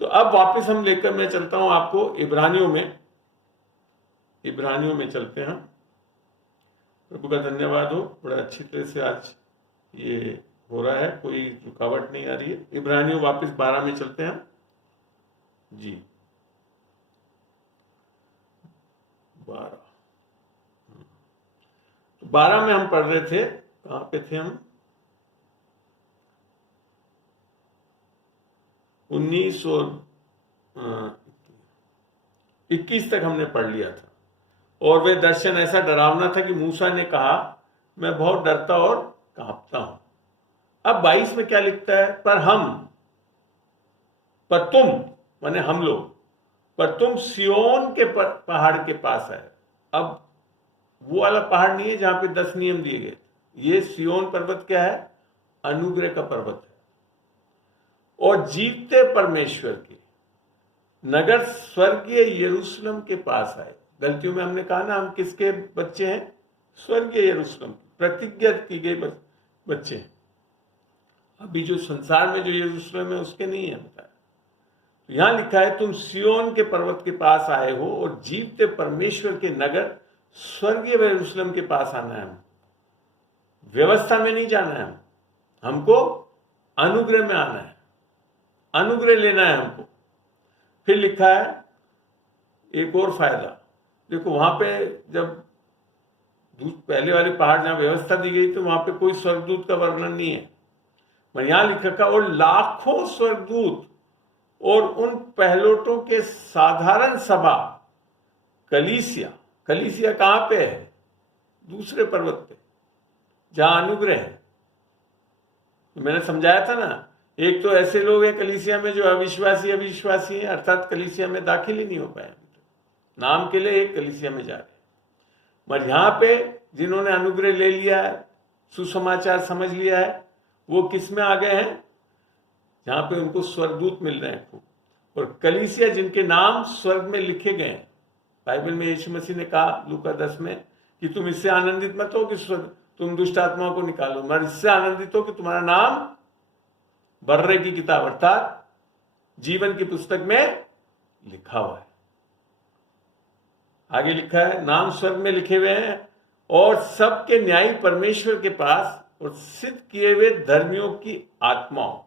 तो अब वापस हम लेकर मैं चलता हूं आपको इब्रानियों में चलते हैं। प्रभु का धन्यवाद हो, बड़ा अच्छी तरह से आज ये हो रहा है, कोई रुकावट नहीं आ रही है। इब्रानियों वापस 12 में चलते हैं जी। 12 में हम पढ़ रहे थे, कहां पे थे हम? 19 और 21 तक हमने पढ़ लिया था। और वह दर्शन ऐसा डरावना था कि मूसा ने कहा, मैं बहुत डरता और कांपता हूं। अब 22 में क्या लिखता है? पर तुम, माने हम लोग, पर तुम सियोन के पहाड़ के पास आए। अब वो वाला पहाड़ नहीं है जहां पे 10 नियम दिए गए। ये सियोन पर्वत क्या है? अनुग्रह का पर्वत है। और जीवते परमेश्वर के नगर स्वर्गीय यरूशलेम के पास आए। गलतियों में हमने कहा ना, हम किसके बच्चे हैं? स्वर्गीय यरूशलेम, प्रतिज्ञा की गई बच्चे हैं। अभी जो संसार में जो यरूशलेम है उसके नहीं है बताया। तो यहां लिखा है तुम सियोन के पर्वत के पास आए हो और जीवते परमेश्वर के नगर स्वर्गीय यरूशलेम के पास आना है। व्यवस्था में नहीं जाना है, हमको अनुग्रह में आना है, अनुग्रह लेना है हमको। फिर लिखा है एक और फायदा, देखो वहां पे जब पहले वाले पहाड़ जहां व्यवस्था दी गई तो वहां पे कोई स्वर्गदूत का वर्णन नहीं है, पर यहां लिखा था और लाखों स्वर्गदूत और उन पहलोटों के साधारण सभा, कलीसिया कहां पे है? दूसरे पर्वत पे जहां अनुग्रह है। तो मैंने समझाया था ना, एक तो ऐसे लोग हैं कलीसिया में जो अविश्वासी हैं, अर्थात कलीसिया में दाखिल ही नहीं हो पाए, नाम के लिए एक कलीसिया में जा रहे हैं। मगर यहां पे जिन्होंने अनुग्रह ले लिया है, सुसमाचार समझ लिया है, वो किस में आ गए हैं? जहां पे उनको स्वर्गदूत मिल रहे हैं खूब। और कलीसिया जिनके नाम स्वर्ग में लिखे गए हैं, बाइबल में यीशु मसीह ने कहा लूका 10 में कि तुम इससे आनंदित मत हो कि तुम दुष्ट आत्माओं को निकालो, मगर इससे आनंदित हो कि तुम्हारा नाम बर्रे की किताब अर्थात जीवन की पुस्तक में लिखा हुआ है। आगे लिखा है, नाम स्वर्ग में लिखे हुए हैं और सबके न्यायी परमेश्वर के पास और सिद्ध किए हुए धर्मियों की आत्माओं।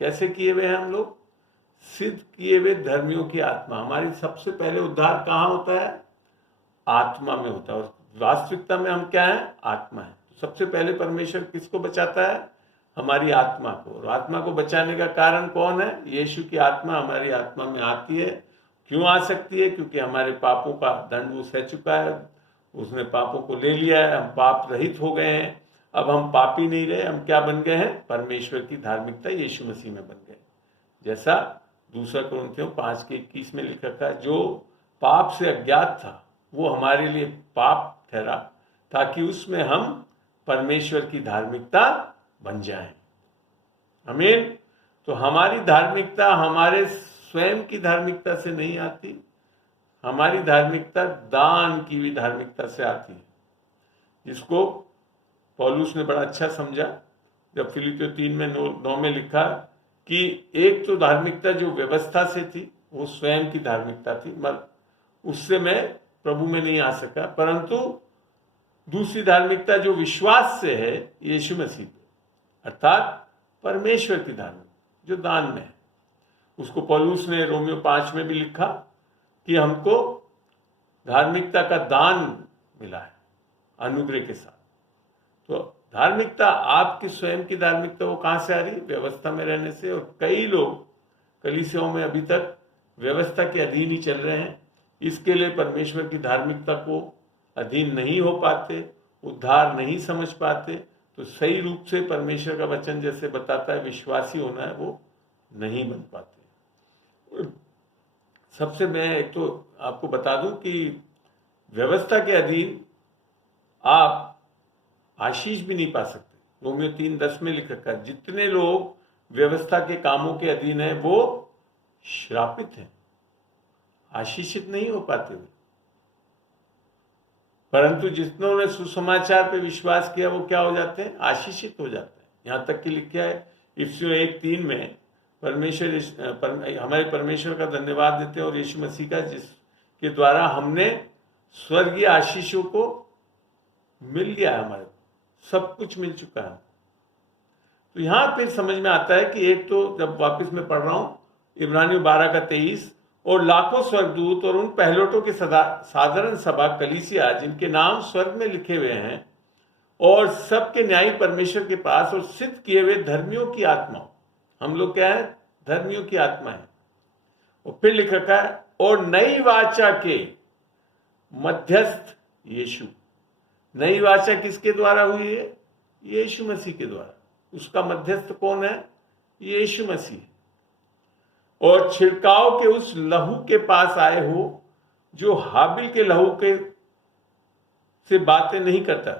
कैसे किए हुए हैं हम लोग? सिद्ध किए हुए धर्मियों की आत्मा। हमारी सबसे पहले उद्धार कहाँ होता है? आत्मा में होता है, और वास्तविकता में हम क्या है? आत्मा है। सबसे पहले परमेश्वर किसको बचाता है? हमारी आत्मा को। और आत्मा को बचाने का कारण कौन है? यीशु की आत्मा हमारी आत्मा में आती है। क्यों आ सकती है? क्योंकि हमारे पापों का दंड वो सह चुका है, उसने पापों को ले लिया है, हम पाप रहित हो गए हैं। अब हम पापी नहीं रहे, हम क्या बन गए हैं? परमेश्वर की धार्मिकता यीशु मसीह में बन गए। जैसा 2 कुरिन्थियों 5:21 में लिखा था, जो पाप से अज्ञात था वो हमारे लिए पाप ठहरा ताकि उसमें हम परमेश्वर की धार्मिकता बन जाएं। आमीन। तो हमारी धार्मिकता हमारे स्वयं की धार्मिकता से नहीं आती, हमारी धार्मिकता दान की भी धार्मिकता से आती है, जिसको पौलुस ने बड़ा अच्छा समझा जब फिलिपियों 3:9 में लिखा कि एक तो धार्मिकता जो व्यवस्था से थी वो स्वयं की धार्मिकता थी, मगर उससे मैं प्रभु में नहीं आ सका, परंतु दूसरी धार्मिकता जो विश्वास से है यीशु मसीह अर्थात परमेश्वर की धार्मिकता जो दान में है, उसको पौलुस ने रोमियो 5 में भी लिखा कि हमको धार्मिकता का दान मिला है अनुग्रह के साथ। तो धार्मिकता आपकी स्वयं की धार्मिकता वो कहाँ से आ रही? व्यवस्था में रहने से। और कई लोग कलीसियाओं में अभी तक व्यवस्था के अधीन ही चल रहे हैं, इसके लिए परमेश्वर की धार्मिकता को अधीन नहीं हो पाते, उद्धार नहीं समझ पाते। तो सही रूप से परमेश्वर का वचन जैसे बताता है विश्वासी होना है, वो नहीं बन पाते। सबसे मैं एक तो आपको बता दूं कि व्यवस्था के अधीन आप आशीष भी नहीं पा सकते। रोमियो 3:10 में लिख रखा है, जितने लोग व्यवस्था के कामों के अधीन है वो श्रापित हैं, आशीषित नहीं हो पाते हुए। परंतु जितनों ने सुसमाचार पे विश्वास किया वो क्या हो जाते हैं? आशीषित हो जाते हैं। यहां तक कि लिखा है इफिसियों 1:3 में हमारे परमेश्वर का धन्यवाद देते हैं और यीशु मसीह का, जिसके द्वारा हमने स्वर्गीय आशीषों को मिल गया है, हमारे सब कुछ मिल चुका है। तो यहां फिर समझ में आता है कि एक तो जब वापस मैं पढ़ रहा हूं इब्रानियों 12:23, और लाखों स्वर्गदूत और उन पहलोटों की साधारण सभा कलीसिया जिनके नाम स्वर्ग में लिखे हुए हैं और सबके न्यायी परमेश्वर के पास और सिद्ध किए हुए धर्मियों की आत्मा। हम लोग क्या है? धर्मियों की आत्मा है। और फिर लिख रखा है, और नई वाचा के मध्यस्थ यीशु। नई वाचा किसके द्वारा हुई है? यीशु मसीह के द्वारा। उसका मध्यस्थ कौन है? यीशु मसीह। और छिड़काव के उस लहू के पास आए हो जो हाबिल के लहू के से बातें नहीं करता।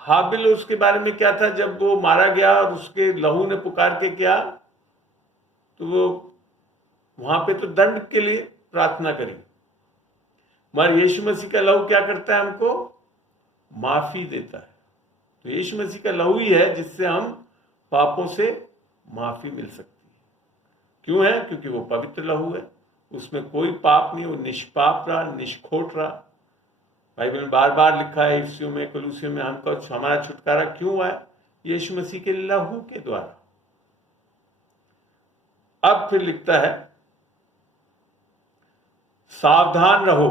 हाबिल उसके बारे में क्या था? जब वो मारा गया और उसके लहू ने पुकार के क्या, तो वो वहां पे तो दंड के लिए प्रार्थना करी, मगर यीशु मसीह का लहू क्या करता है? हमको माफी देता है। तो यीशु मसीह का लहू ही है जिससे हम पापों से माफी मिल सकती है। क्यों है? क्योंकि वो पवित्र लहू है, उसमें कोई पाप नहीं, वो निष्पाप रहा, निष्खोट रहा। बाइबल में बार बार लिखा है, इफिसियों में, कुलुसियों में, हमको हमारा छुटकारा क्यों हुआ है? यीशु मसीह के लहू के द्वारा। अब फिर लिखता है, सावधान रहो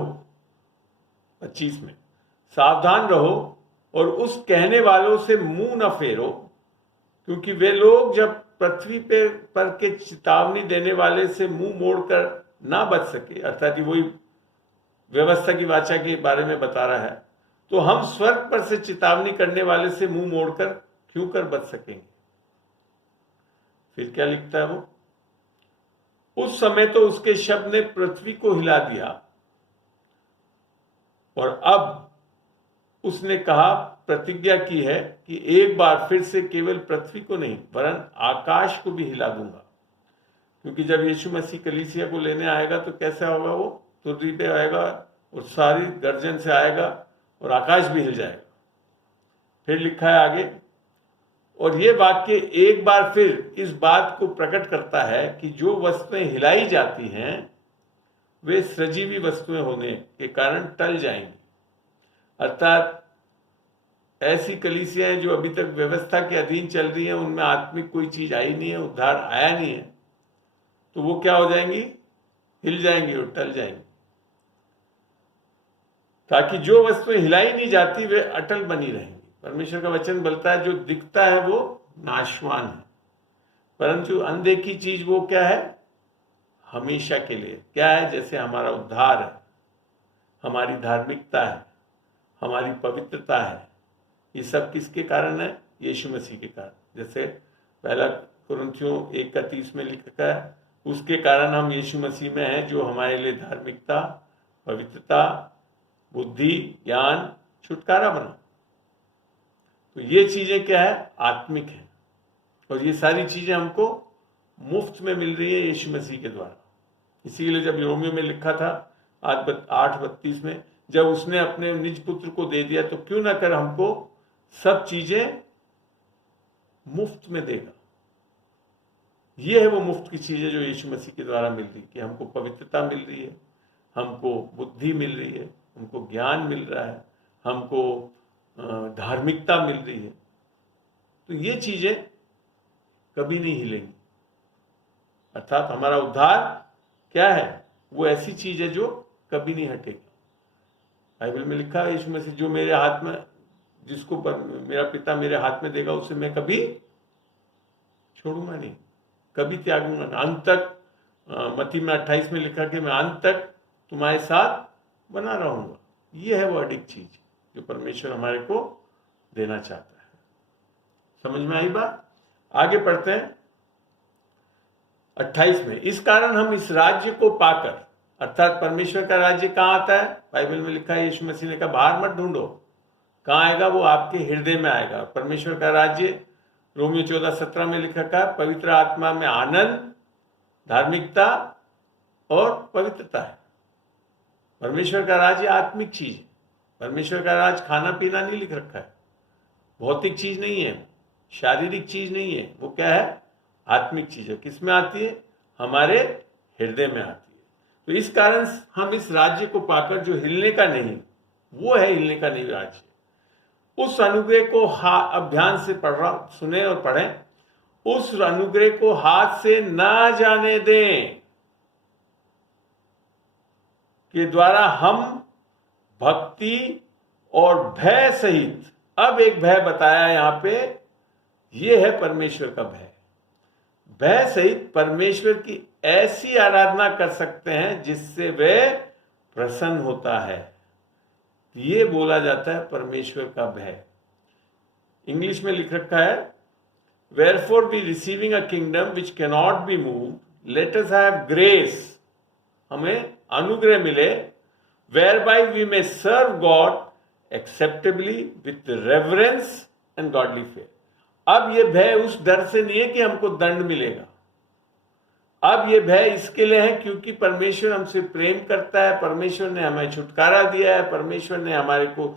25 में, सावधान रहो और उस कहने वालों से मुंह न फेरो, क्योंकि वे लोग जब पृथ्वी पर के चेतावनी देने वाले से मुंह मोड़कर ना बच सके, अर्थात वही व्यवस्था की वाचा के बारे में बता रहा है, तो हम स्वर्ग पर से चेतावनी करने वाले से मुंह मोड़कर क्यों कर बच सकेंगे? फिर क्या लिखता है वो, उस समय तो उसके शब्द ने पृथ्वी को हिला दिया और अब उसने कहा, प्रतिज्ञा की है कि एक बार फिर से केवल पृथ्वी को नहीं वरन आकाश को भी हिला दूंगा। क्योंकि जब यीशु मसीह कलीसिया को लेने आएगा तो कैसा होगा? वो तुरही पे आएगा और सारी गर्जन से आएगा और आकाश भी हिल जाएगा। फिर लिखा है आगे, और ये वाक्य एक बार फिर इस बात को प्रकट करता है कि जो वस्तुएं हिलाई जाती हैं वे सजीवी वस्तुएं होने के कारण टल जाएंगी। अर्थात ऐसी कलीसियां जो अभी तक व्यवस्था के अधीन चल रही हैं, उनमें आत्मिक कोई चीज आई नहीं है, उद्धार आया नहीं है, तो वो क्या हो जाएंगी? हिल जाएंगी और टल जाएंगी। ताकि जो वस्तुएं हिलाई नहीं जाती वे अटल बनी रहेंगी। परमेश्वर का वचन बोलता है जो दिखता है वो नाशवान है, परंतु अनदेखी चीज वो क्या है? हमेशा के लिए। क्या है? जैसे हमारा उद्धार है, हमारी धार्मिकता है, हमारी पवित्रता है, ये सब किसके कारण है? यीशु मसीह के कारण। जैसे पहला कुरिन्थियों 1:30 में लिखा है, उसके कारण हम यीशु मसीह में हैं जो हमारे लिए धार्मिकता, पवित्रता, बुद्धि, ज्ञान, छुटकारा बना। तो ये चीजें क्या है? आत्मिक है। और ये सारी चीजें हमको मुफ्त में मिल रही है यीशु मसीह के द्वारा। इसीलिए जब रोमियो में लिखा था 8:32 में, जब उसने अपने निज पुत्र को दे दिया तो क्यों ना कर हमको सब चीजें मुफ्त में देगा। ये है वो मुफ्त की चीजें जो यीशु मसीह के द्वारा मिल रही, कि हमको पवित्रता मिल रही है, हमको बुद्धि मिल रही है, हमको ज्ञान मिल रहा है, हमको धार्मिकता मिल रही है। तो ये चीजें कभी नहीं हिलेंगी। अर्थात हमारा उद्धार क्या है? वो ऐसी चीज है जो कभी नहीं हटेगी। बाइबल में लिखा है यीशु मसीह, जो मेरे हाथ में, जिसको मेरा पिता मेरे हाथ में देगा उसे मैं कभी छोड़ूंगा नहीं, कभी त्यागूंगा नहीं, अंत तक। मत्ती में 28 में लिखा कि मैं अंत तक तुम्हारे साथ बना रहूंगा। ये है वो अडिग चीज जो परमेश्वर हमारे को देना चाहता है। समझ में आई बात? आगे पढ़ते हैं 28 में, इस कारण हम इस राज्य को पाकर, अर्थात परमेश्वर का राज्य कहाँ आता है? बाइबल में लिखा है, यीशु मसीह ने कहा बाहर मत ढूंढो, कहाँ आएगा? वो आपके हृदय में आएगा। परमेश्वर का राज्य रोमियो 14:17 में लिखा है, पवित्र आत्मा में आनंद, धार्मिकता और पवित्रता है। परमेश्वर का राज्य आत्मिक चीज है। परमेश्वर का राज खाना पीना नहीं लिख रखा है, भौतिक चीज नहीं है, शारीरिक चीज नहीं है। वो क्या है? आत्मिक चीज है। किस में आती है? हमारे हृदय में आती है। तो इस कारण हम इस राज्य को पाकर, जो हिलने का नहीं, वो है हिलने का नहीं राज्य, उस अनुग्रह को अब ध्यान से पढ़ रहा, सुने और पढ़ें, उस अनुग्रह को हाथ से ना जाने दें के द्वारा हम भक्ति और भय सहित, अब एक भय बताया यहां पे, यह है परमेश्वर का भय। भय सहित परमेश्वर की ऐसी आराधना कर सकते हैं जिससे वह प्रसन्न होता है। ये बोला जाता है परमेश्वर का भय। इंग्लिश में लिख रखा है, wherefore we receiving a kingdom which cannot be move, let us have grace, हमें अनुग्रह मिले, whereby we may serve God acceptably with reverence and godly fear। अब ये भय उस डर से नहीं है कि हमको दंड मिलेगा, अब ये भय इसके लिए है क्योंकि परमेश्वर हमसे प्रेम करता है, परमेश्वर ने हमें छुटकारा दिया है, परमेश्वर ने हमारे को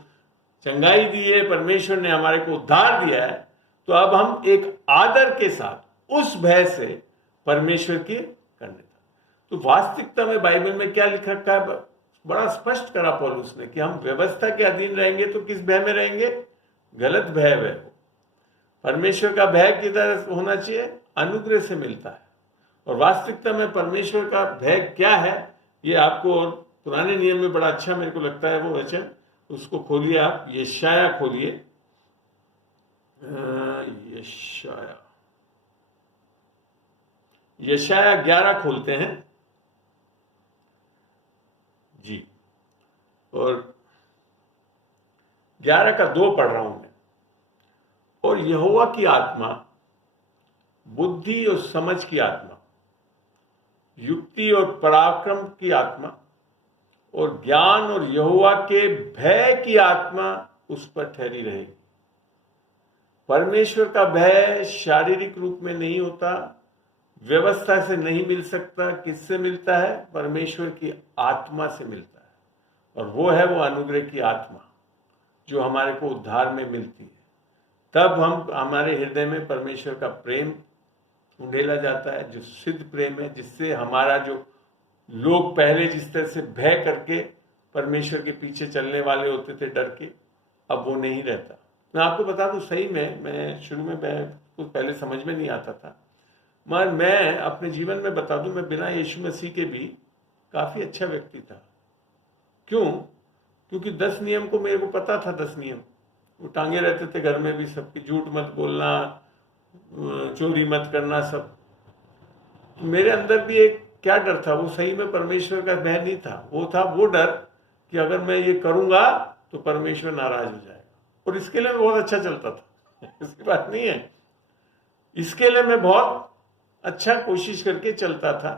चंगाई दी है, परमेश्वर ने हमारे को उद्धार दिया है। तो अब हम एक आदर के साथ उस भय से परमेश्वर की करने का। तो वास्तविकता में बाइबल में क्या लिख रखा है? बड़ा स्पष्ट करा पौलुस ने कि हम व्यवस्था के अधीन रहेंगे तो किस भय में रहेंगे? गलत भय है। परमेश्वर का भय किधर होना चाहिए? अनुग्रह से मिलता है। और वास्तविकता में परमेश्वर का भय क्या है, ये आपको और पुराने नियम में बड़ा अच्छा मेरे को लगता है वो वचन, उसको खोलिए आप, यशाया खोलिए, यशाया 11 खोलते हैं जी, और 11 का 2 पढ़ रहा हूं मैं। और यहोवा की आत्मा, बुद्धि और समझ की आत्मा, युक्ति और पराक्रम की आत्मा और ज्ञान और यहोवा के भय की आत्मा उस पर ठहरी रहेगी। परमेश्वर का भय शारीरिक रूप में नहीं होता, व्यवस्था से नहीं मिल सकता। किससे मिलता है? परमेश्वर की आत्मा से मिलता है, और वो है वो अनुग्रह की आत्मा जो हमारे को उद्धार में मिलती है। तब हम हमारे हृदय में परमेश्वर का प्रेम उंडेला जाता है, जो सिद्ध प्रेम है, जिससे हमारा जो लोग पहले जिस तरह से भय करके परमेश्वर के पीछे चलने वाले होते थे डर के, अब वो नहीं रहता। मैं आपको बता दूं, सही में मैं शुरू में कुछ पहले समझ में नहीं आता था, मगर मैं अपने जीवन में बता दूं, मैं बिना यीशु मसीह के भी काफ़ी अच्छा व्यक्ति था। क्यों? क्योंकि 10 नियम को मेरे को पता था। 10 नियम वो टांगे रहते थे घर में भी सबकी, झूठ मत बोलना, चोरी मत करना, सब। तो मेरे अंदर भी एक क्या डर था, वो सही में परमेश्वर का भय नहीं था, वो था वो डर कि अगर मैं ये करूंगा तो परमेश्वर नाराज हो जाएगा। और इसके लिए मैं बहुत अच्छा चलता था इसकी बात नहीं है, इसके लिए मैं बहुत अच्छा कोशिश करके चलता था।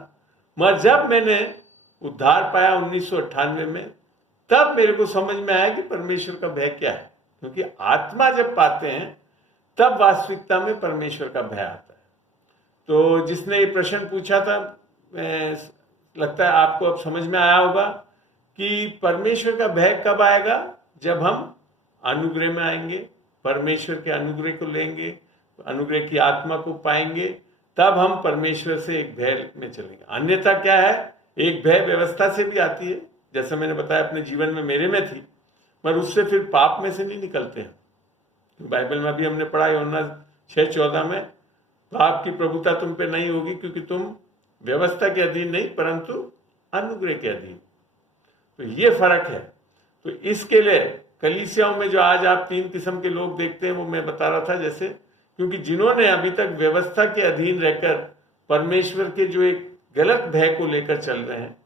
मगर जब मैंने उद्धार पाया 1998 में, तब मेरे को समझ में आया कि परमेश्वर का भय क्या है। क्योंकि आत्मा जब पाते हैं तब वास्तविकता में परमेश्वर का भय आता है। तो जिसने ये प्रश्न पूछा था, लगता है आपको अब समझ में आया होगा कि परमेश्वर का भय कब आएगा? जब हम अनुग्रह में आएंगे, परमेश्वर के अनुग्रह को लेंगे, अनुग्रह की आत्मा को पाएंगे, तब हम परमेश्वर से एक भय में चलेंगे। अन्यथा क्या है, एक भय व्यवस्था से भी आती है, जैसे मैंने बताया अपने जीवन में मेरे में थी, पर उससे फिर पाप में से नहीं निकलते हैं। बाइबल में भी हमने पढ़ा यूहन्ना 6:14 में, पाप की प्रभुता तुम पे नहीं होगी क्योंकि तुम व्यवस्था के अधीन नहीं परंतु अनुग्रह के अधीन। तो ये फर्क है। तो इसके लिए कलीसियाओं में जो आज आप 3 किस्म के लोग देखते हैं, वो मैं बता रहा था, जैसे क्योंकि जिन्होंने अभी तक व्यवस्था के अधीन रहकर परमेश्वर के जो एक गलत भय को लेकर चल रहे हैं,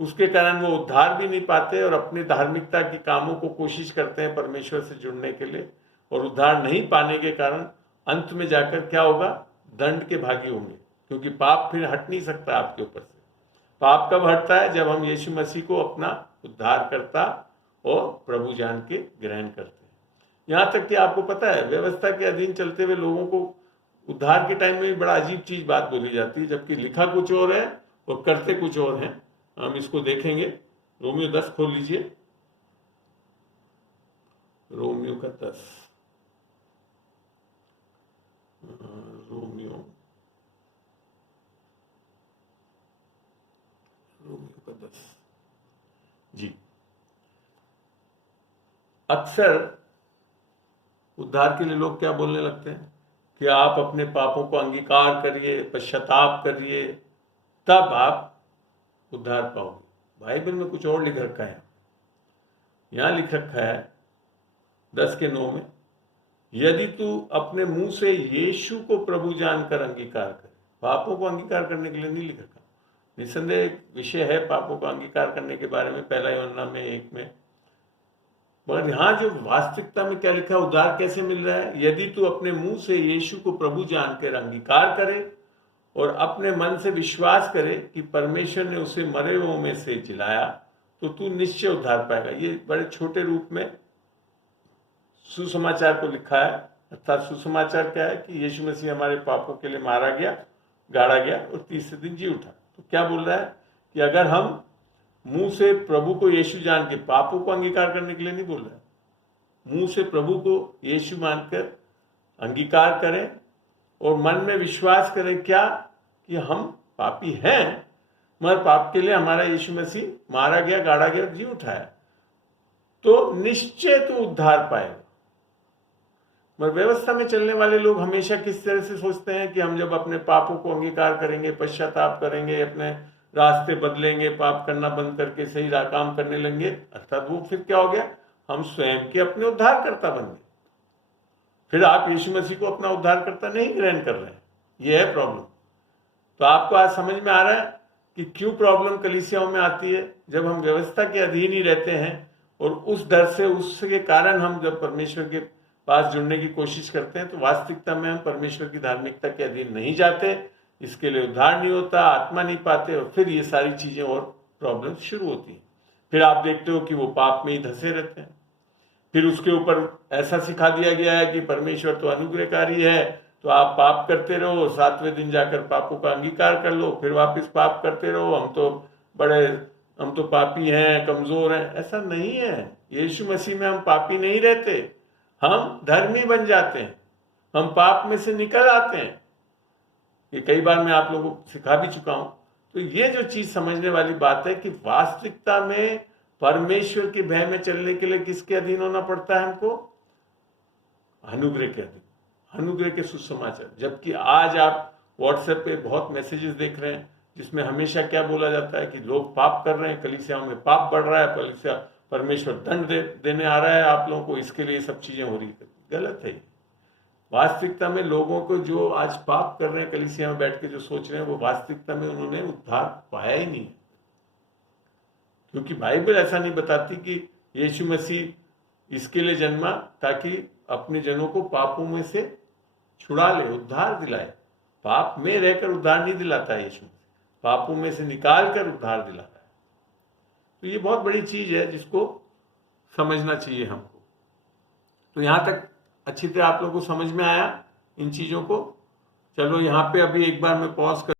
उसके कारण वो उद्धार भी नहीं पाते और अपनी धार्मिकता के कामों को कोशिश करते हैं परमेश्वर से जुड़ने के लिए, और उद्धार नहीं पाने के कारण अंत में जाकर क्या होगा? दंड के भागी होंगे, क्योंकि पाप फिर हट नहीं सकता आपके ऊपर से। पाप कब हटता है? जब हम यीशु मसीह को अपना उद्धारकर्ता और प्रभु जान के ग्रहण करते हैं। यहाँ तक कि आपको पता है, व्यवस्था के अधीन चलते हुए लोगों को उद्धार के टाइम में बड़ा अजीब चीज बात बोली जाती है, जबकि लिखा कुछ और है और करते कुछ और हैं। हम इसको देखेंगे। रोमियो 10 खोल लीजिए। रोमियो का 10, रोमियो का 10 जी। अक्सर उद्धार के लिए लोग क्या बोलने लगते हैं कि आप अपने पापों को अंगीकार करिए, पश्चाताप करिए, तब आप उद्धार पाओगे। बाइबल में कुछ और लिख रखा है। यहां लिख रखा है 10:9 में, यदि तू अपने मुंह से यीशु को प्रभु जानकर अंगीकार करे। पापों को अंगीकार करने के लिए नहीं लिख रखा। निसंदेह एक विषय है पापों को अंगीकार करने के बारे में, 1 यूहन्ना में 1 में। मगर यहां जो वास्तविकता में क्या लिखा है, उद्धार कैसे मिल रहा है? यदि तू अपने मुंह से यीशु को प्रभु जानकर अंगीकार करे और अपने मन से विश्वास करे कि परमेश्वर ने उसे मरे हुओं में से जिलाया, तो तू निश्चय उद्धार पाएगा। ये बड़े छोटे रूप में सुसमाचार को लिखा है। अर्थात सुसमाचार क्या है कि यीशु मसीह हमारे पापों के लिए मारा गया, गाड़ा गया और तीसरे दिन जी उठा। तो क्या बोल रहा है कि अगर हम मुंह से प्रभु को यीशु जान के, पापों को अंगीकार करने के लिए नहीं बोल रहा है, मुंह से प्रभु को यीशु मानकर अंगीकार करें और मन में विश्वास करें क्या कि हम पापी हैं, मगर पाप के लिए हमारा यीशु मसीह मारा गया, गाड़ा गया, जी उठाया, तो निश्चय तो उद्धार पाएगा। मगर व्यवस्था में चलने वाले लोग हमेशा किस तरह से सोचते हैं कि हम जब अपने पापों को अंगीकार करेंगे, पश्चाताप करेंगे, अपने रास्ते बदलेंगे, पाप करना बंद करके सही काम करने लगेंगे, अर्थात वो फिर क्या हो गया? हम स्वयं के अपने उद्धारकर्ता बन गए। फिर आप यीशु मसीह को अपना उद्धारकर्ता नहीं ग्रहण कर रहे हैं। यह है प्रॉब्लम। तो आपको आज समझ में आ रहा है कि क्यों प्रॉब्लम कलीसियाओं में आती है। जब हम व्यवस्था के अधीन ही रहते हैं और उस डर से, उसके कारण हम जब परमेश्वर के पास जुड़ने की कोशिश करते हैं, तो वास्तविकता में हम परमेश्वर की धार्मिकता के अधीन नहीं जाते, इसके लिए उद्धार नहीं होता, आत्मा नहीं पाते, और फिर ये सारी चीजें और प्रॉब्लम शुरू होती हैं। फिर आप देखते हो कि वो पाप में ही धंसे रहते हैं। फिर उसके ऊपर ऐसा सिखा दिया गया है कि परमेश्वर तो अनुग्रहकारी है, तो आप पाप करते रहो, 7वें दिन जाकर पापों का अंगीकार कर लो, फिर वापस पाप करते रहो, हम तो पापी हैं, कमजोर हैं। ऐसा नहीं है। यीशु मसीह में हम पापी नहीं रहते, हम धर्मी बन जाते हैं, हम पाप में से निकल आते हैं। ये कई बार मैं आप लोगों को सिखा भी चुका हूं। तो ये जो चीज समझने वाली बात है कि वास्तविकता में परमेश्वर के भय में चलने के लिए किसके अधीन होना पड़ता है हमको? अनुग्रह के अधीन, अनुग्रह के सुसमाचार। जबकि आज आप व्हाट्सएप पे बहुत मैसेजेस देख रहे हैं जिसमें हमेशा क्या बोला जाता है कि लोग पाप कर रहे हैं, कलीसियाओं में पाप बढ़ रहा है, कलीसिया परमेश्वर दंड देने आ रहा है आप लोगों को, इसके लिए सब चीजें हो रही है। गलत है। वास्तविकता में लोगों को जो आज पाप कर रहे हैं कलीसिया में बैठ के जो सोच रहे हैं, वो वास्तविकता में उन्होंने उद्धार पाया ही नहीं। क्योंकि बाइबल ऐसा नहीं बताती कि यीशु मसीह इसके लिए जन्मा ताकि अपने जनों को पापों में से छुड़ा ले, उद्धार दिलाए। पाप में रहकर उद्धार नहीं दिलाता है यीशु, पापों में से निकाल कर उद्धार दिलाता है। तो ये बहुत बड़ी चीज है जिसको समझना चाहिए हमको। तो यहां तक अच्छी तरह आप लोगों को समझ में आया इन चीजों को? चलो यहाँ पे अभी एक बार मैं पॉज कर